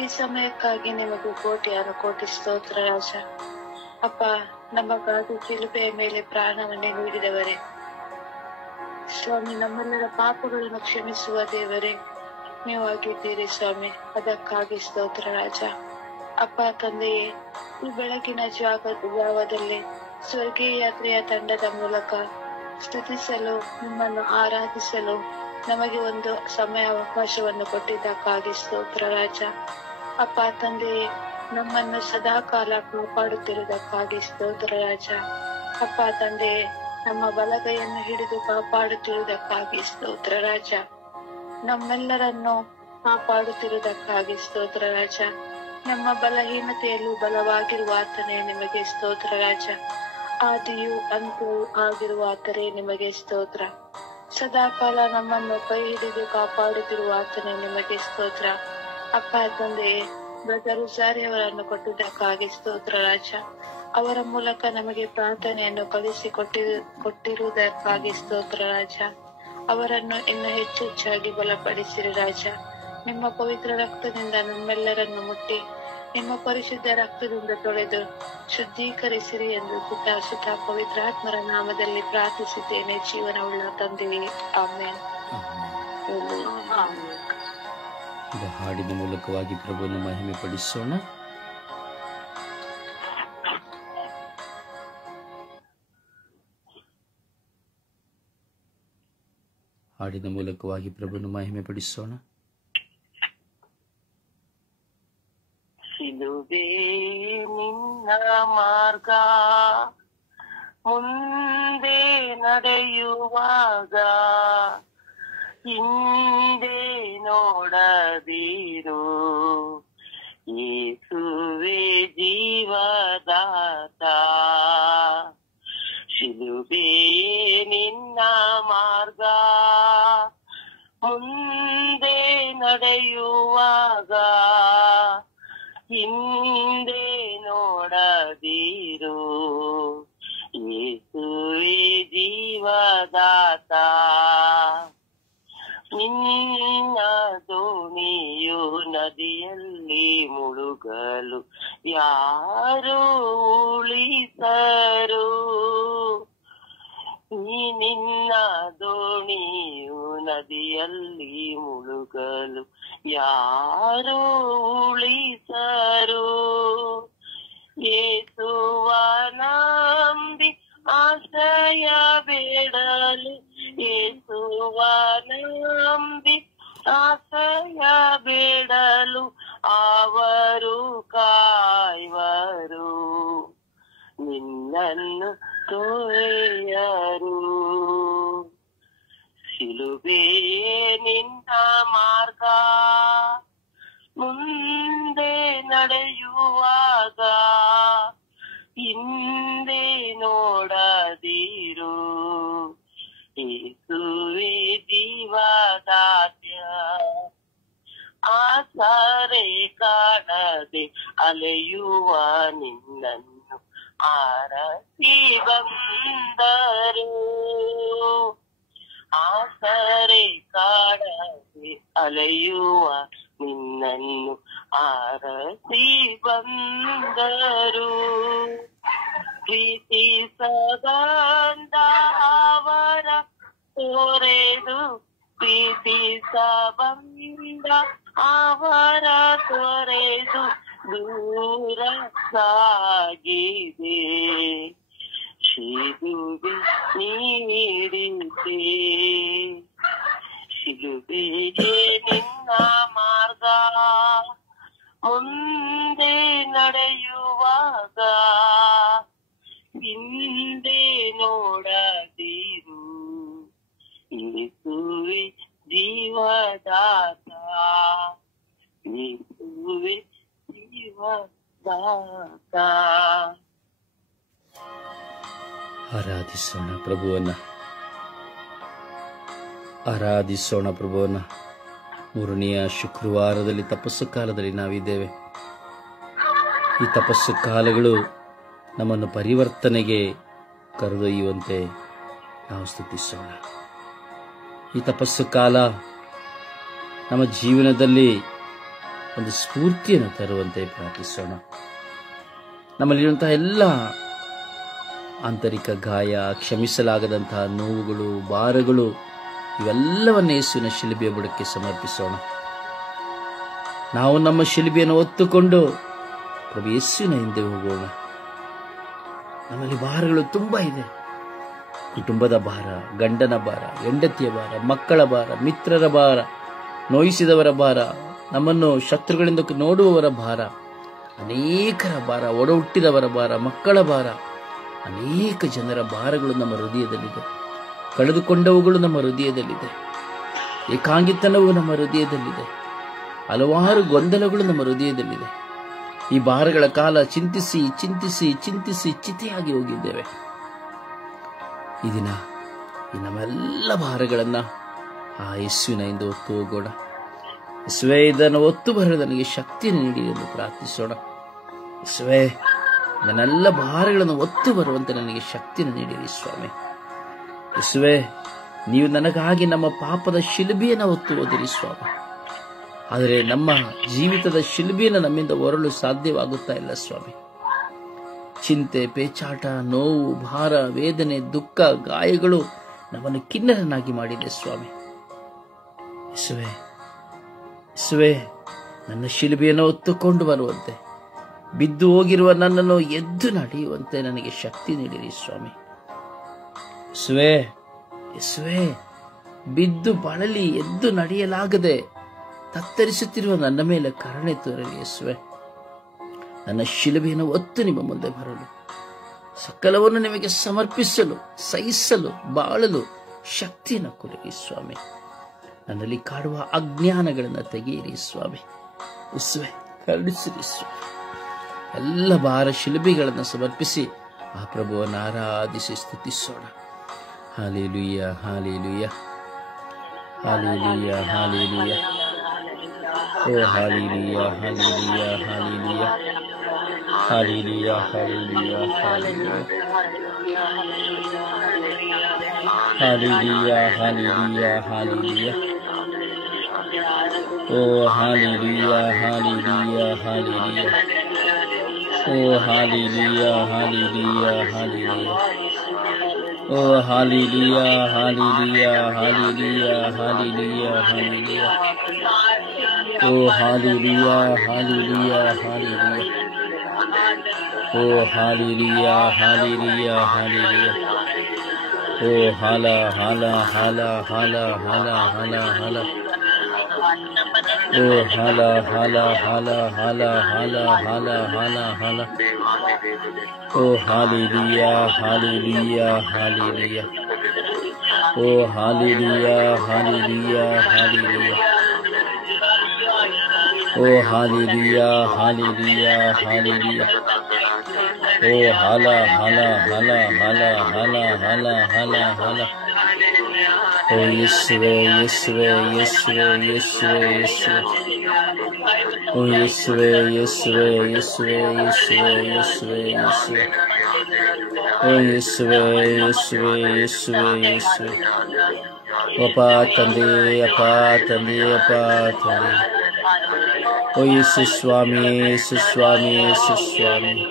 ಈ ಸಮಯಕ್ಕಾಗಿ ನಿಮಗೆ ಕೋಟಿ ಸ್ತೋತ್ರ ರಾಜ. ಅಪ್ಪ, ನಮಗಾಗಿ ಶಿಲುಬೆಯ ಮೇಲೆ ಪ್ರಾಣವನ್ನೇ ನೀಡಿದವರೇ ಸ್ವಾಮಿ, ನಮ್ಮೆಲ್ಲರ ಪಾಪಗಳನ್ನು ಕ್ಷಮಿಸುವ ದೇವರೇ ನೀವಾಗಿದ್ದೀರಿ ಸ್ವಾಮಿ, ಅದಕ್ಕಾಗಿ ಸ್ತೋತ್ರ ರಾಜ. ಅಪ್ಪ ತಂದೆಯೇ, ಈ ಬೆಳಗಿನ ಜಾವದಲ್ಲಿ ಸ್ವರ್ಗೀಯ ಯಾತ್ರೆಯ ತಂಡದ ಮೂಲಕ ಸ್ತುತಿಸಲು, ನಿಮ್ಮನ್ನು ಆರಾಧಿಸಲು ನಮಗೆ ಒಂದು ಸಮಯ ಅವಕಾಶವನ್ನು ಕೊಟ್ಟಿದ್ದಕ್ಕಾಗಿ ಸ್ತೋತ್ರ ರಾಜ. ಅಪ್ಪ ತಂದೆಯೇ, ನಮ್ಮನ್ನು ಸದಾಕಾಲ ಕಾಪಾಡುತ್ತಿರುವುದಕ್ಕಾಗಿ ಸ್ತೋತ್ರ ರಾಜ. ಅಪ್ಪ ತಂದೆಯೇ, ನಮ್ಮ ಬಲಗೈಯನ್ನು ಹಿಡಿದು ಕಾಪಾಡುತ್ತಿರುವುದಕ್ಕಾಗಿ ಸ್ತೋತ್ರ ರಾಜ. ನಮ್ಮೆಲ್ಲರನ್ನು ಕಾಪಾಡುತ್ತಿರುವುದಕ್ಕಾಗಿ ಸ್ತೋತ್ರ ರಾಜ. ನಮ್ಮ ಬಲಹೀನತೆಯಲ್ಲಿ ಬಲವಾಗಿರುವ ಆತನೇ ನಿಮಗೆ ಸ್ತೋತ್ರ ರಾಜ. ಆದಿಯೂ ಅಂತ್ಯವೂ ಆಗಿರುವ ಆತನೇ ನಿಮಗೆ ಸ್ತೋತ್ರ. ಸದಾಕಾಲ ನಮ್ಮನ್ನು ಕೈ ಹಿಡಿದು ಕಾಪಾಡುತ್ತಿರುವ ಆತನೇ ನಿಮಗೆ ಸ್ತೋತ್ರ. ಅಪ್ಪ ತಂದೆಯೇ, ಬ್ರದರ್ ಉಸಾರಿಯವರನ್ನು ಕೊಟ್ಟಿದ್ದಕ್ಕಾಗಿ ಸ್ತೋತ್ರ ರಾಜ. ಅವರ ಮೂಲಕ ನಮಗೆ ಪ್ರಾರ್ಥನೆಯನ್ನು ಕಳಿಸಿ ಕೊಟ್ಟಿರುವುದಕ್ಕಾಗಿ ಸ್ತೋತ್ರ ರಾಜ. ಅವರನ್ನು ಇನ್ನು ಹೆಚ್ಚೆಚ್ಚಾಗಿ ಬಲಪಡಿಸಿರಿ ರಾಜ. ನಿಮ್ಮ ಪವಿತ್ರ ರಕ್ತದಿಂದ ನಮ್ಮೆಲ್ಲರನ್ನು ಮುಟ್ಟಿ ನಿಮ್ಮ ಪರಿಶುದ್ಧ ರಕ್ತದಿಂದ ತೊಳೆದು ಶುದ್ಧೀಕರಿಸಿರಿ ಎಂದು ಪಿತಾ ಸುತ ಪವಿತ್ರಾತ್ಮರ ನಾಮದಲ್ಲಿ ಪ್ರಾರ್ಥಿಸಿದ್ದೇನೆ ಜೀವನವುಳ್ಳ ತಂದೆಯೇ, ಆಮೇನ್. ಹಾಡಿನ ಮೂಲಕವಾಗಿ ಪ್ರಭುವನ್ನು ಮಹಿಮೆ ಪಡಿಸೋಣ. ಹಾಡಿನ ಮೂಲಕವಾಗಿ ಪ್ರಭುವನ್ನು ಮಹಿಮೆ ಪಡಿಸೋಣ. ಸಿಲುಬೆ ನಿನ್ನ ಮಾರ್ಗ ಮುಂದೆ ನಡೆಯುವಾಗ ಹಿಂದೆ ನೋಡದಿರು. ಯೇಸುವೆ ಜೀವದಾತ, ಶಿಲುಬೆ ನಿನ್ನ ಮಾರ್ಗ ಮುಂದೆ ನಡೆಯುವಾಗ ಹಿಂದೆ ನೋಡದಿರು. ಯೇಸುವೆ ಜೀವದಾತ, ನಿನ್ನ ದೋಣಿಯು ನದಿಯಲ್ಲಿ ಮುಳುಗಲು ಯಾರು ಉಳಿಸರು. ನಿನ್ನ ದೋಣಿಯು ನದಿಯಲ್ಲಿ ಮುಳುಗಲು ಯಾರು ಉಳಿಸರು. ಯೇಸುವ ನಂಬಿ ಆಶ್ರಯ ಬೇಡಲು, ಯೇಸುವ ನಂಬಿ ಆಶ್ರಯ ಬೇಡಲು ಅವರು ಕಾಯುವರು. ನಿನ್ನನ್ನು ತೊರೆಯರು. ಶಿಲುಬೆ ನಿನ್ನ ಮಾರ್ಗ ಮುಂದೆ ನಡೆಯುವಾಗ ಹಿಂದೆ ನೋಡದಿರು. ಯೇಸುವೆ ಜೀವದಾತ್ಯ, ಆಸರೆ ಕಾಣದೆ ಅಲೆಯುವ ನಿನ್ನನ್ನು ಆರತಿ ಬಂದರು. ಆಸರೆ ಕಾಡದೆ ಅಲೆಯುವ ನಿನ್ನನ್ನು ಆರತಿ ಬಂದರು. ಪ್ರೀತಿ ಸಬಂಧ ಅವರ ತೋರೆದು, ಪ್ರೀತಿ ಸಬಂಧ ಅವರ ತೊರೆದು ದೂರ ಸಾಗಿದೆ. ಶಿಲುಬೆ ನೀಡಿದೆ, ಶಿಲುಬೆಗೆ ನಿನ್ನ ಮಾರ್ಗ. ಮುಂದೆ ನಡೆಯುವಾಗ ಹಿಂದೆ ನೋಡದಿರು. ಯೇಸುವೆ ಜೀವದಾತ, ಯೇಸುವೆ ಜೀವದಾತ. ಆರಾಧಿಸೋಣ ಪ್ರಭುವನ್ನ, ಆರಾಧಿಸೋಣ ಪ್ರಭುವನ್ನ. 3ನೆಯ ಶುಕ್ರವಾರದಲ್ಲಿ ತಪಸ್ಸು ಕಾಲದಲ್ಲಿ ನಾವಿದ್ದೇವೆ. ಈ ತಪಸ್ಸು ಕಾಲಗಳು ನಮ್ಮನ್ನು ಪರಿವರ್ತನೆಗೆ ಕರೆದೊಯ್ಯುವಂತೆ ನಾವು ಸ್ತುತಿಸೋಣ. ಈ ತಪಸ್ಸು ಕಾಲ ನಮ್ಮ ಜೀವನದಲ್ಲಿ ಒಂದು ಸ್ಫೂರ್ತಿಯನ್ನು ತರುವಂತೆ ಪ್ರಾರ್ಥಿಸೋಣ. ನಮ್ಮಲ್ಲಿರುವಂತಹ ಎಲ್ಲ ಆಂತರಿಕ ಗಾಯ, ಕ್ಷಮಿಸಲಾಗದಂತಹ ನೋವುಗಳು, ಭಾರಗಳು ಇವೆಲ್ಲವನ್ನ ಯೇಸುವಿನ ಶಿಲುಬೆಯ ಬುಡಕ್ಕೆ ಸಮರ್ಪಿಸೋಣ. ನಾವು ನಮ್ಮ ಶಿಲುಬೆಯನ್ನು ಹೊತ್ತುಕೊಂಡು ಪ್ರಭು ಯೇಸುವಿನ ಹಿಂದೆ ಹೋಗೋಣ. ನಮ್ಮಲ್ಲಿ ಭಾರಗಳು ತುಂಬಾ ಇದೆ. ಕುಟುಂಬದ ಭಾರ, ಗಂಡನ ಭಾರ, ಹೆಂಡತಿಯ ಭಾರ, ಮಕ್ಕಳ ಭಾರ, ಮಿತ್ರರ ಭಾರ, ನೋಯಿಸಿದವರ ಭಾರ, ನಮ್ಮನ್ನು ಶತ್ರುಗಳಿಂದ ನೋಡುವವರ ಭಾರ, ಅನೇಕರ ಭಾರ, ಒಡ ಹುಟ್ಟಿದವರ ಭಾರ, ಮಕ್ಕಳ ಭಾರ, ಅನೇಕ ಜನರ ಭಾರಗಳು ನಮ್ಮ ಹೃದಯದಲ್ಲಿದೆ. ಕಳೆದುಕೊಂಡವುಗಳು ನಮ್ಮ ಹೃದಯದಲ್ಲಿದೆ. ಏಕಾಂಗಿತನವು ನಮ್ಮ ಹೃದಯದಲ್ಲಿದೆ. ಹಲವಾರು ಗೊಂದಲಗಳು ನಮ್ಮ ಹೃದಯದಲ್ಲಿದೆ. ಈ ಭಾರಗಳ ಕಾಲ ಚಿಂತಿಸಿ ಚಿಂತಿಸಿ ಚಿಂತಿಸಿ ಚಿತೆಯಾಗಿ ಹೋಗಿದ್ದೇವೆ. ಈ ದಿನ ಈ ನಮ್ಮೆಲ್ಲ ಭಾರಗಳನ್ನ ಆ ಯೇಸುವಿನ ಹಿಂದೆ ಹೊತ್ತು ಹೋಗೋಣ. ಯೇಸುವೇ, ಇದನ್ನು ಹೊತ್ತು ಬರಲು ನನಗೆ ಶಕ್ತಿಯನ್ನು ನೀಡಿ ಎಂದು ಪ್ರಾರ್ಥಿಸೋಣ. ಯೇಸುವೇ, ನನ್ನೆಲ್ಲ ಭಾರಗಳನ್ನು ಹೊತ್ತು ಬರುವಂತೆ ನನಗೆ ಶಕ್ತಿಯನ್ನು ನೀಡಿರಿ ಸ್ವಾಮಿ. ಯೇಸುವೇ, ನೀವು ನನಗಾಗಿ ನಮ್ಮ ಪಾಪದ ಶಿಲುಬೆಯನ್ನು ಹೊತ್ತು ಹೋದಿರಿ ಸ್ವಾಮಿ. ಆದರೆ ನಮ್ಮ ಜೀವಿತದ ಶಿಲುಬೆಯನ್ನು ನಮ್ಮಿಂದ ಹೊರಲು ಸಾಧ್ಯವಾಗುತ್ತಾ ಇಲ್ಲ ಸ್ವಾಮಿ. ಚಿಂತೆ, ಪೇಚಾಟ, ನೋವು, ಭಾರ, ವೇದನೆ, ದುಃಖ, ಗಾಯಗಳು ನಮ್ಮನ್ನು ಖಿನ್ನರನಾಗಿ ಮಾಡಿದೆ ಸ್ವಾಮಿ. ಯೇಸುವೇ, ಯೇಸುವೇ, ನನ್ನ ಶಿಲುಬೆಯನ್ನು ಹೊತ್ತುಕೊಂಡು ಬರುವಂತೆ, ಬಿದ್ದು ಹೋಗಿರುವ ನನ್ನನ್ನು ಎದ್ದು ನಡೆಯುವಂತೆ ನನಗೆ ಶಕ್ತಿ ನೀಡಿರಿ ಸ್ವಾಮಿ. ಯೇಸುವೇ, ಯೇಸುವೇ, ಬಿದ್ದು ಬಳಲಿ ಎದ್ದು ನಡೆಯಲಾಗದೆ ತತ್ತರಿಸುತ್ತಿರುವ ನನ್ನ ಮೇಲೆ ಕರುಣೆ ತೋರಲಿ ಯೇಸುವೇ. ನನ್ನ ಶಿಲುಬೆಯನ್ನು ಹೊತ್ತು ನಿಮ್ಮ ಮುಂದೆ ಬರಲು, ಸಕಲವನ್ನು ನಿಮಗೆ ಸಮರ್ಪಿಸಲು, ಸಹಿಸಲು, ಬಾಳಲು ಶಕ್ತಿಯನ್ನು ಕೊಡಿರಿ ಸ್ವಾಮಿ. ನನ್ನಲ್ಲಿ ಕಾಡುವ ಅಜ್ಞಾನಗಳನ್ನು ತೆಗೆಯಿರಿ ಸ್ವಾಮಿ. ಯೇಸುವೇ, ಕರುಣಿಸಿರಿ ಸ್ವಾಮಿ. ಎಲ್ಲ ಭಾರ ಶಿಲುಬೆಗಳನ್ನು ಸಮರ್ಪಿಸಿ ಆ ಪ್ರಭುವನ್ನು ಆರಾಧಿಸಿ ಸ್ತುತಿಸೋಣ. Hallelujah, hallelujah, hallelujah, hallelujah. ಓ hallelujah, hallelujah, hallelujah, hallelujah, hallelujah, hallelujah, hallelujah, hallelujah, hallelujah. ಓ ಹಾಲೆಲೂಯ, ಹಾಲೆಲೂಯ, ಹಾಲೆಲೂಯ. ಓ ಹಾಲೆಲೂಯ, ಹಾಲೆಲೂಯ, ಹಾಲೆಲೂಯ. ಓ hallelujah, hallelujah, hallelujah, hallelujah, hallelujah. ಓ ಹಾಲೆಲೂಯ, ಹಾಲೆಲೂಯ, ಹಾಲೆಲೂಯ. ಓ ಹಾಲೆಲೂಯ, ಹಾಲೆಲೂಯ, ಹಾಲೆಲೂಯ. ಓ ಹಾಲ ಹಾಲ ಹಾಲ ಹಾಲ ಹಾಲ ಹಾಲ ಹಾಲ. ಓ ಹಾಲ ಹಾಲ ಹಾಲ ಹಾಲ ಹಾಲ ಹಾಲ ಹಾಲ ಹಾಲ. ಓ ಹಾಲೆಲೂಯ, ಹಾಲೆಲೂಯ, ಹಾಲೆಲೂಯ. ಓ ಹಾಲೆಲೂಯ, ಹಾಲೆಲೂಯ, ಹಾಲೆಲೂಯ. ಓ ಹಾಲೆಲೂಯ, ಹಾಲೆಲೂಯ, ಹಾಲೆಲೂಯ. ಓ ಹಾಲ ಹಾಲ ಹಾಲ ಹಾಲ ಹಾಲ ಹಾಲ ಹಾಲ ಹಾಲ. ಓ ಯೇಸುವೇ, ಯೇಸುವೇ, ಯೇಸುವೇ, ಯೇಸುವೇ, ಯೇಸುವೇ. ಓ ಯೇಸುವೇ, ಯೇಸುವೇ, ಯೇಸುವೇ, ಯೇಸುವೇ, ಯೇಸುವೇ, ಯೇಸುವೇ. ಓ ಯೇಸುವೆ ಯೇಸುವೆ ಯೇಸುವೆ ಯೇಸುವೆ. ಅಪ್ಪ ತಂದೆ ಅಪ್ಪ ತಂದೆ ಅಪ್ಪ ತಂದೆ. ಓ ಯೇಸು ಸ್ವಾಮಿ ಯೇಸು ಸ್ವಾಮಿ ಯೇಸು ಸ್ವಾಮಿ.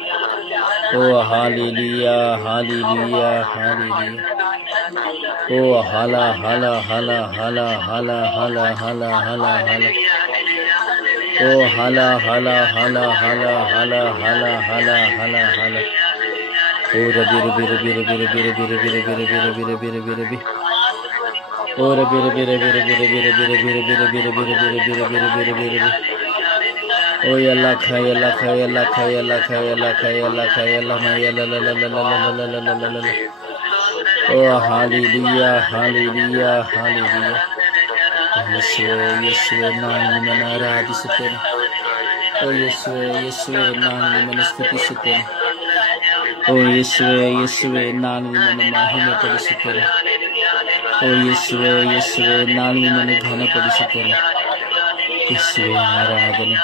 ಓ ಹಾಲೆಲೂಯಾ ಹಾಲೆಲೂಯಾ ಹಾಲೆಲೂಯಾ. ಓ ಹಲ ಹಲ ಹಲ ಹಲ ಹಲ ಹಲ ಹಲ ಹಲ ಹಲ. ಓ ಹಲ ಹಲ ಹಲ ಹಲ ಹಲ ಹಲ ಹಲ ಹಲ ಹಲ. ಓ ರಬಿ ರಬಿ ರಬಿ ರಬಿ ರಬಿ ರಬಿ ರಬಿ ರಬಿ ರಬಿ ರಬಿ ರಬಿ ರಬಿ ರಬಿ. ಓ ರಬಿ ರಬಿ ರಬಿ ರಬಿ ರಬಿ ರಬಿ ರಬಿ ರಬಿ ರಬಿ ರಬಿ ರಬಿ ರಬಿ ರಬಿ ರಬಿ ರಬಿ ರಬಿ. ಓ ಎಲ್ಲ ಖ ಎಲ್ಲ ಖ ಎಲ್ಲ ಖ ಎಲ್ಲ ಖ ಎಲ್ಲ ಖ ಎಲ್ಲ ಖ ಎಲ್ಲ ಮ ಎಲ್ಲ ಲ ಲ ಲ ಲ ಲ ಲ ಲ ಲ ಲ ಲ. ಓ ಹಾಲೆಲೂಯಾ ಹಾಲೆಲೂಯಾ ಹಾಲೆಲೂಯಾ. ಯೇಸುವೆ ಯೇಸುವೆ ನಾನು ನಿಮ್ಮನ್ನು ಆರಾಧಿಸುತ್ತೇನೆ. ಓ ಯೇಸುವೆ ಯೇಸುವೆ ನಾನು ನಿಮ್ಮನ್ನು ಸ್ತುತಿಸುತ್ತೇನೆ. ಓ ಯೇಸುವೆ ಯೇಸುವೆ ನಾನು ನಿಮ್ಮನ್ನು ಮಹಿಮೆ ಪಡಿಸುತ್ತೇನೆ. ಓ ಯೇಸುವೆ ಯೇಸುವೆ ನಾನು ನಿಮ್ಮನ್ನು ಘನಪಡಿಸುತ್ತೇನೆ. ಯೇಸುವೆ ಆರಾಧನೆ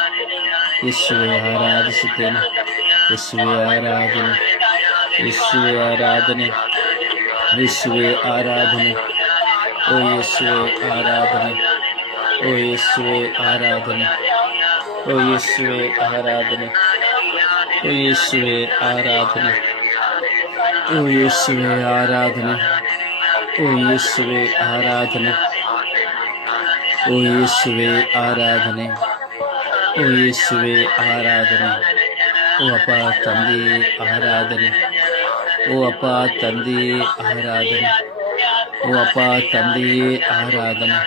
ಯೇಸುವೆ ಆರಾಧಿಸುತ್ತೇನೆ. ಯೇಸುವೆ ಆರಾಧನೆ ಯೇಸುವೆ ಆರಾಧನೆ ಯೇಸುವೆ ಆರಾಧನೆ. ಓ ಯೇಸುವೆ ಆರಾಧನೆ ಓ ಯೇಸುವೆ ಆರಾಧನೆ ಓ ಯೇಸುವೆ ಆರಾಧನೆ ಓ ಯೇಸುವೆ ಆರಾಧನೆ ಓ ಯೇಸುವೆ ಆರಾಧನೆ ಓ ಯೇಸುವೆ ಆರಾಧನೆ ಓ ಯೇಸುವೆ ಆರಾಧನೆ ಓ ಯೇಸುವೆ ಆರಾಧನೆ. ಓ ಅಪ್ಪ ತಂದೆ ಆರಾಧನೆ. ಓ ಅಪ್ಪ ತಂದೆ ಆರಾಧನೆ. ಓ ಅಪ್ಪ ತಂದೆಯೇ ಆರಾಧನೆ.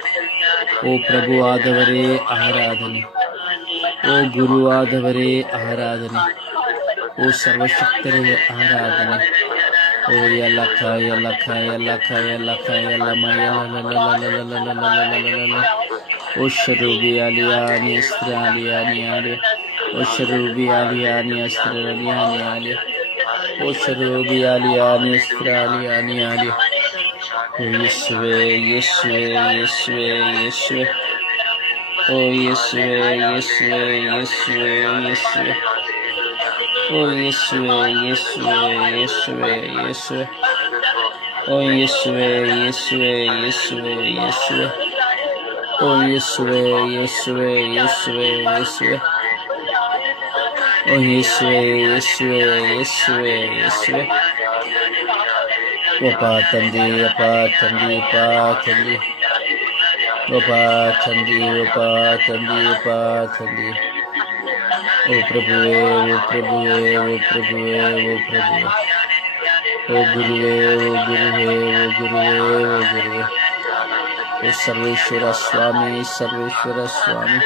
ಓ ಪ್ರಭುವಾದವರೇ ಆರಾಧನೆ. ಓ ಗುರುವಾದವರೇ ಆರಾಧನೆ. ಓ ಸರ್ವಶಕ್ತರೇ ಆರಾಧನೆ. ಓ ಎಲ್ಲಖ ಎಲ್ಲಖ ಎಲ್ಲಖ ಎಲ್ಲಖ ಎಲ್ಲಮ ಎಲ್ಲ. ಓ ಶರೂಬಿ ಅಲಿಯಾನಿ ಅಸ್ತ್ರ ಅಲಿಯಾನಿ ಆಲಿಯ. ಓ ಶರೂಬಿ ಅಲಿಯಾನಿ ಅಸ್ತ್ರ ಅಲಿಯಾನಿ ಆಲಿಯ. ಓ ಶರೂಬಿ ಅಲಿಯಾನಿ ಅಸ್ತ್ರ ಅಲಿಯಾನಿ ಆಲಿಯ. ಓ ಯೇಸುವೆ ಯೇಸುವೆ ಯೇಸುವೆ ಯೇಸುವೆ. ಓ ಯೇಸುವೆ ಯೇಸುವೆ ಯೇಸುವೆ ಯೇಸುವೆ. ಓ ಯೇಸುವೆ ಯೇಸುವೆ ಯೇಸುವೆ ಯೇಸುವೆ. ಓ ಯೇಸುವೆ ಯೇಸುವೆ ಯೇಸುವೆ ಯೇಸುವೆ. ಓ ಯೇಸುವೆ ಯೇಸುವೆ ಯೇಸುವೆ ಯೇಸುವೆ. ಓ ಯೇಸುವೆ ಯೇಸುವೆ ಯೇಸುವೆ ಯೇಸುವೆ. ಅಪ್ಪ ತಂದೆ ಅಪ್ಪ ತಂದೆ ಅಪ್ಪ ತಂದೆ ಅಪ್ಪ ತಂದೆ ಅಪ್ಪ ತಂದೆ ಅಪ್ಪ ತಂದೆ. ಓ ಪ್ರಭುವೇ ಓ ಪ್ರಭುವೇ ಓ ಪ್ರಭುವೇ ಓ ಪ್ರಭುವೇ. ಓ ಗುರುವೇ ಓ ಗುರುವೇ ಓ ಗುರುವೇ ಓ ಗುರುವೇ. ಓ ಸರ್ವೇಶ್ವರ ಸ್ವಾಮಿ ಸರ್ವೇಶ್ವರ ಸ್ವಾಮಿ.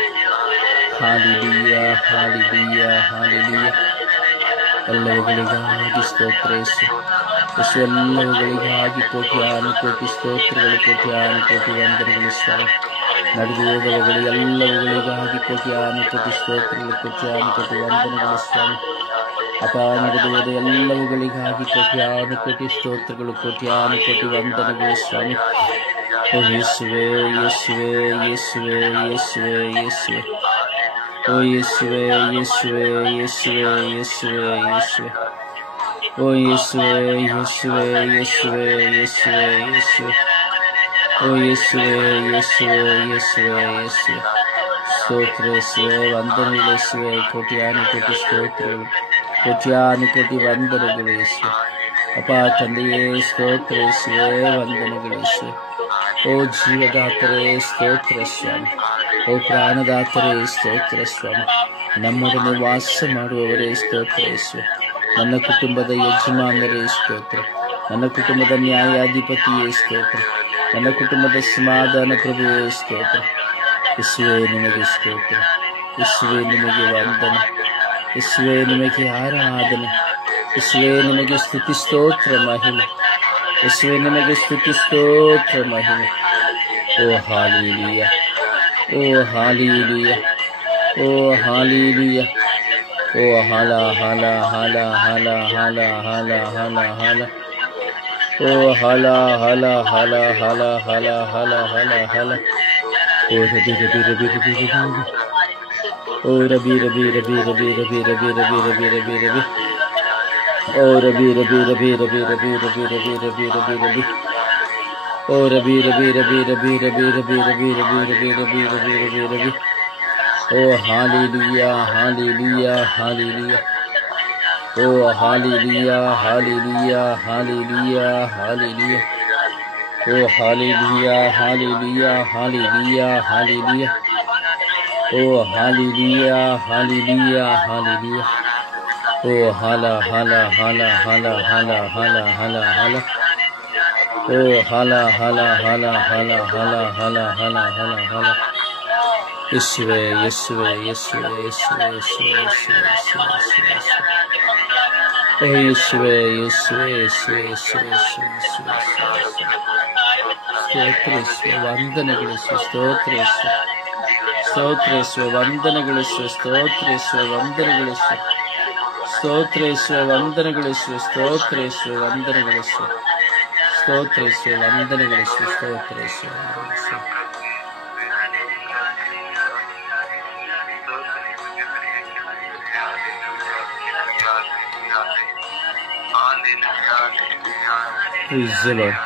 Hallelujah hallelujah hallelujah. ಎಲ್ಲವುಗಳಿಗಾಗಿ ಸ್ತೋತ್ರ ಯೇಸು. ಯೇಸು ಎಲ್ಲವುಗಳಿಗಾಗಿ ಕೋಟ್ಯಾನು ಕೋಟಿ ಸ್ತೋತ್ರಗಳು ಕೋಟ್ಯಾನು ಕೋಟಿ ವಂದನೆಗಳು ಸ್ವಾಮಿ. ನಡೆದು ಹೋದವುಗಳು ಎಲ್ಲವುಗಳಿಗಾಗಿ ಕೋಟ್ಯಾನು ಕೋಟಿ ಸ್ತೋತ್ರಗಳು ಕೋಟ್ಯಾನು ಕೋಟಿ ವಂದನೆಗಳು ಸ್ವಾಮಿ. ಅಪ ನಡೆದು ಹೋದ ಎಲ್ಲವುಗಳಿಗಾಗಿ ಕೋಟ್ಯಾನು ಕೋಟಿ ಸ್ತೋತ್ರಗಳು ಕೋಟ್ಯಾನು ಕೋಟಿ ವಂದನೆಗಳು ಸ್ವಾಮಿ. ಓ ಯೇಸುವೆ ಯೇಸುವೆ ಯೇಸುವೆ ಯೇಸುವೆ ಯೇಸುವೆ. ಓ ಯೇಸುವೆ ಯೇಸುವೆ ಯೇಸುವೆ ಯೇಸುವೆ ಯೇಸುವೆ. ಓ ಯೇಸುವೆ ಯೇಸುವೆ ಯೇಸುವೆ ಯೇಸುವೆ ಯೇಸುವೆ. ಓ ಯೇಸುವೆ ಯೇಸುವೆ ಯೇಸುವೆ ಯೇಸುವೆ. ಸ್ತೋತ್ರ ಯೇಸುವೆ ವಂದನೆಗಳು ಯೇಸುವೆ. ಕೋಟ್ಯಾನು ಕೋಟಿ ಸ್ತೋತ್ರಗಳು ಕೋಟ್ಯಾನು ಕೋಟಿ ವಂದನೆಗಳು ಯೇಸುವೆ. ಅಪ್ಪ ತಂದೆಯೇ ಸ್ತೋತ್ರ ಯೇಸುವೆ ವಂದನೆಗಳು ಯೇಸುವೆ. ಓ ಜೀವದಾತರೇ ಸ್ತೋತ್ರ ಸ್ವಾಮಿ. ಓ ಪ್ರಾಣದಾತರೇ ಸ್ತೋತ್ರ ಸ್ವಾಮಿ. ನಮ್ಮೊಡನೆ ವಾಸ ಮಾಡುವವರೇ ಸ್ತೋತ್ರ ಯೇಸುವೆ. ನನ್ನ ಕುಟುಂಬದ ಯಜಮಾನರೇ ಸ್ತೋತ್ರ. ನನ್ನ ಕುಟುಂಬದ ನ್ಯಾಯಾಧಿಪತಿಯೇ ಸ್ತೋತ್ರ. ನನ್ನ ಕುಟುಂಬದ ಸಮಾಧಾನ ಪ್ರಭುವೇ ಸ್ತೋತ್ರ. ಯೇಸುವೆ ನಿಮಗೆ ಸ್ತೋತ್ರ. ಯೇಸುವೆ ನಿಮಗೆ ವಂದನೆ. ಯೇಸುವೆ ನಿಮಗೆ ಆರಾಧನೆ. ಯೇಸುವೆ ನಿಮಗೆ ಸ್ತುತಿ ಸ್ತೋತ್ರ ಮಹಿಮೆ. ಯೇಸುವೆ ನಿಮಗೆ ಸ್ತುತಿ ಸ್ತೋತ್ರ ಮಹಿಮೆ. ಓ ಹಾಲೆಲೂಯಾ ಓ ಹಾಲೆಲೂಯಾ ಓ ಹಾಲೆಲೂಯಾ. ಓ ಹಲ ಹಲ ಹಲ ಹಲ ಹಲ ಹಲ ಹಲ ಹಲ. ಓ ಹಲ ಹಲ ಹಲ ಹಲ ಹಲ ಹಲ ಹಲ ಹಲ. ಓ ರಬಿ ರಬಿ ರಬಿ ರಬಿ ರಬಿ. ಓ ರಬಿ ರಬಿ ರಬಿ ರಬಿ ರಬಿ ರಬಿ ರಬಿ ರಬಿ ರಬಿ ರಬಿ. ಓ ರಬಿ ರಬಿ ರಬಿ ರಬಿ ರಬಿ ರಬಿ ರಬಿ ರಬಿ ರಬಿ ರಬಿ ಓ ರಬಿ ರಬಿ ರಬಿ ರಬಿ ರಬಿ ರಬಿ ರಬಿ ರಬಿ ರಬಿ ರಬಿ ರಬಿ ರಬಿ ರಬಿ ಓ ಹಾಲೆಲೂಯಾ ಹಾಲೆಲೂಯಾ ಹಾಲೆಲೂಯಾ ಓ ಹಾಲೆಲೂಯಾ ಹಾಲೆಲೂಯಾ ಹಾಲೆಲೂಯಾ ಹಾಲೆಲೂಯಾ ಓ ಹಾಲೆಲೂಯಾ ಹಾಲೆಲೂಯಾ ಹಾಲೆಲೂಯಾ ಹಾಲೆಲೂಯಾ ಓ ಹಾಲೆಲೂಯಾ ಹಾಲೆಲೂಯಾ ಹಾಲೆಲೂಯಾ ಓ ಹಾಲ ಹಾಲ ಹಾಲ ಹಾಲ ಹಾಲ ಹಾಲ ಹಾಲ ಹಾಲ ಓ ಹಾಲ ಹಾಲ ಹಾಲ ಹಾಲ ಹಾಲ ಹಾಲ ಹಾಲ ಹಾಲ ಹಾಲ ಯೇಸುವೇ ಯೇಸುವೇ ಯೇಸುವೇ ಯೇಸುವೇ ಯೇಸುವೇ ಯೇಸುವೇ ಯೇಸುವೇ ಯೇಸುವೇ ಯೇಸುವೇ ಯೇಸುವೇ ಯೇಸುವೇ ಸ್ತೋತ್ರಿಸುವೆ ವಂದನೆಗಳಿಸುವೆ ಸ್ತೋತ್ರಿಸುವೆ ಸ್ತೋತ್ರಿಸುವೆ ವಂದನೆಗಳಿಸುವೆ ಸ್ತೋತ್ರಿಸುವೆ ವಂದನೆಗಳಿಸುವೆ ಸ್ತೋತ್ರಿಸುವೆ ವಂದನೆಗಳಿಸುವೆ ಸ್ತೋತ್ರಿಸುವೆ ವಂದನೆಗಳಿಸುವೆ ಸ್ತೋತ್ರಿಸುವೆ ವಂದನೆಗಳಿಸುವೆ ಸ್ತೋತ್ರಿಸುವೆ ವಂದನೆಗಳಿಸುವೆ Praise the Lord.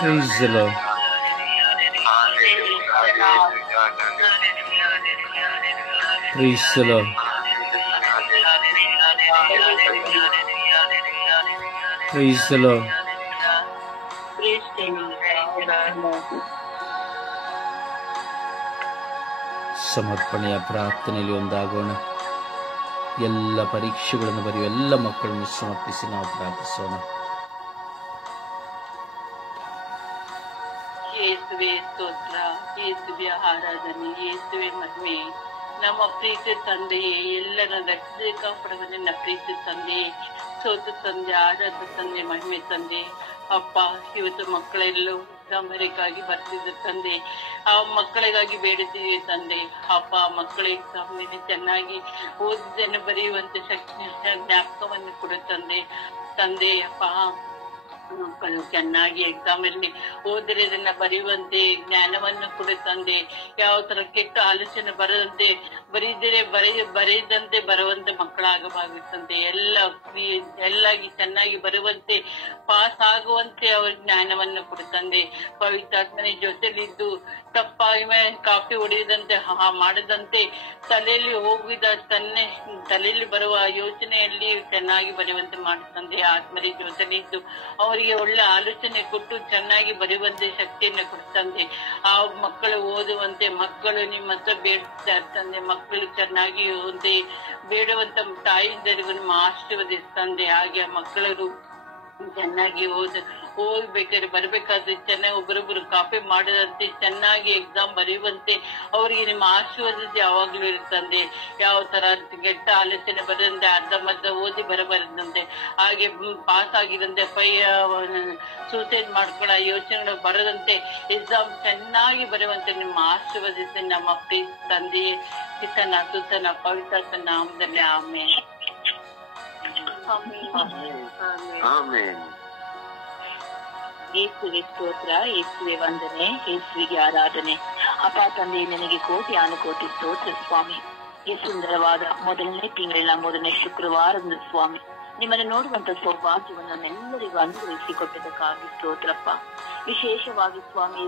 Praise the Lord. Praise the Lord. Praise the Lord. ಸಮರ್ಪಣೆಯ ಪ್ರಾರ್ಥನೆಯಲ್ಲಿ ಒಂದಾಗೋಣ. ಎಲ್ಲ ಪರೀಕ್ಷೆಗಳನ್ನು ಬರೆಯುವ ಎಲ್ಲ ಮಕ್ಕಳನ್ನು ಸಮರ್ಪಿಸಿ ನಾವು ಪ್ರಾರ್ಥಿಸೋಣ. ಯೇಸುವೆ ಸ್ತೋತ್ರ, ಯೇಸುವೆ ಆರಾಧನೆ, ಯೇಸುವೆ ಮಹಿಮೆ. ನಮ್ಮ ಪ್ರೀತಿ ತಂದೆಯೇ, ಎಲ್ಲರ ರಕ್ಷಣೆ ಕಾಪಾಡುವ ನನ್ನ ಪ್ರೀತಿ ತಂದೆಯೇ, ಸ್ತೋತ್ರ ತಂದೆ, ಆರಾಧ ತಂದೆ, ಮಹಿಮೆ ತಂದೆ. ಅಪ್ಪ, ಇವತ್ತು ಮಕ್ಕಳೆಲ್ಲೂ ಎಕ್ಸಾಮರಿಗಾಗಿ ಬರ್ತಿದ್ದ ತಂದೆ, ಆ ಮಕ್ಕಳಿಗಾಗಿ ಬೇಡುತ್ತೀವಿ ತಂದೆ. ಅಪ್ಪ, ಮಕ್ಕಳ ಎಕ್ಸಾಮ್ನಲ್ಲಿ ಚೆನ್ನಾಗಿ ಓದಿದ್ದನ್ನು ಬರೆಯುವಂತೆ ಶಕ್ತಿ ಜ್ಞಾಪಕವನ್ನು ಕೊಡು ತಂದೆ. ತಂದೆ ಅಪ್ಪ, ಮಕ್ಕಳು ಚೆನ್ನಾಗಿ ಎಕ್ಸಾಮ್ ಅಲ್ಲಿ ಓದಿರೋದನ್ನ ಬರೆಯುವಂತೆ ಜ್ಞಾನವನ್ನು ಕೊಡು ತಂದೆ. ಯಾವ ತರ ಕೆಟ್ಟ ಆಲೋಚನೆ ಬರದಂತೆ, ಬರೆಯದಂತೆ ಬರುವಂತೆ ಮಕ್ಕಳಾಗಬಾಗುತ್ತಂತೆ. ಎಲ್ಲಾಗಿ ಚೆನ್ನಾಗಿ ಬರುವಂತೆ, ಪಾಸ್ ಆಗುವಂತೆ ಅವ್ರ ಜ್ಞಾನವನ್ನು ಕೊಡು ತಂದೆ. ಪವಿತ್ರಾತ್ಮನೆ ಜೊತೆಲಿದ್ದು ತಪ್ಪಾಗಿ ಕಾಫಿ ಹೊಡೆಯದಂತೆ, ಮಾಡದಂತೆ, ತಲೆಯಲ್ಲಿ ಹೋಗಿದ ತಲೆಯಲ್ಲಿ ಬರುವ ಯೋಚನೆಯಲ್ಲಿ ಚೆನ್ನಾಗಿ ಬರೆಯುವಂತೆ ಮಾಡುತ್ತಂದೆ. ಆತ್ಮರಿ ಜೊತೆಲಿದ್ದು ಅವರಿಗೆ ಒಳ್ಳೆ ಆಲೋಚನೆ ಕೊಟ್ಟು ಚೆನ್ನಾಗಿ ಬರೆಯುವಂತೆ ಶಕ್ತಿಯನ್ನು ಕೊಡ್ತಂದೆ. ಆ ಮಕ್ಕಳು ಓದುವಂತೆ, ಮಕ್ಕಳು ನಿಮ್ಮ ಹತ್ರ ಬೇಡ್ತಾರೆ ತಂದೆ. ಮಕ್ಕಳು ಚೆನ್ನಾಗಿ ಓದಿ ಬೇಡುವಂತ ತಾಯಿಯಿಂದರಿಗೂ ನಿಮ್ಮ ಆಶೀರ್ವದಿಸ್ತಂದೆ. ಹಾಗೆ ಮಕ್ಕಳು ಚೆನ್ನಾಗಿ ಓದ್ಬೇಕಾದ್ರೆ ಬರ್ಬೇಕಾದ್ರೆ ಚೆನ್ನಾಗಿ ಒಬ್ಬರೊಬ್ಬರು ಕಾಪಿ ಮಾಡದಂತೆ, ಚೆನ್ನಾಗಿ ಎಕ್ಸಾಮ್ ಬರೆಯುವಂತೆ ಅವರಿಗೆ ನಿಮ್ಮ ಆಶೀರ್ವಾದ ಯಾವಾಗ್ಲೂ ಇರುತ್ತಂದೆ. ಯಾವ ತರ ಕೆಟ್ಟ ಆಲೋಚನೆ ಬರದಂತೆ, ಅರ್ಧಮರ್ಧ ಓದಿ ಬರಬಾರದಂತೆ, ಹಾಗೆ ಪಾಸ್ ಆಗಿರಂತೆ ಸೂಸೈಡ್ ಮಾಡ್ಕೊಳ್ಳೋ ಯೋಚನೆಗಳು ಬರದಂತೆ ಎಕ್ಸಾಮ್ ಚೆನ್ನಾಗಿ ಬರುವಂತೆ ನಿಮ್ಮ ಆಶೀರ್ವದಿಸಿ ನಮ್ಮ ಪ್ರೀತಿ ತಂದೆಯೇ, ಪಿತನ ಸುತನ ಪವಿತ್ರ ನಾಮದಲ್ಲಿ ಆಮೇಲೆ. ಯೇಸುವೆ ಸ್ತೋತ್ರ, ಯೇಸುವೆ ವಂದನೆ, ಯೇಸುವಿಗೆ ಆರಾಧನೆ. ಅಪ್ಪ ತಂದೆ, ನನಗೆ ಕೋಟಿ ಅನುಕೋಟಿ ಸ್ತೋತ್ರ ಸ್ವಾಮಿ. ಈ ಸುಂದರವಾದ ಮೊದಲನೇ ತಿಂಗಳಿನ ಮೊದಲನೇ ಶುಕ್ರವಾರದ ಸ್ವಾಮಿ, ನಿಮ್ಮನ್ನು ನೋಡುವಂತ ಸೌಭಾಗ್ಯವನ್ನು ನನ್ನೆಲ್ಲರಿಗೂ ಅನುಗ್ರಹಿಸಿಕೊಟ್ಟದಕ್ಕಾಗಿ ಸ್ತೋತ್ರಪ್ಪ. ವಿಶೇಷವಾಗಿ ಸ್ವಾಮಿ,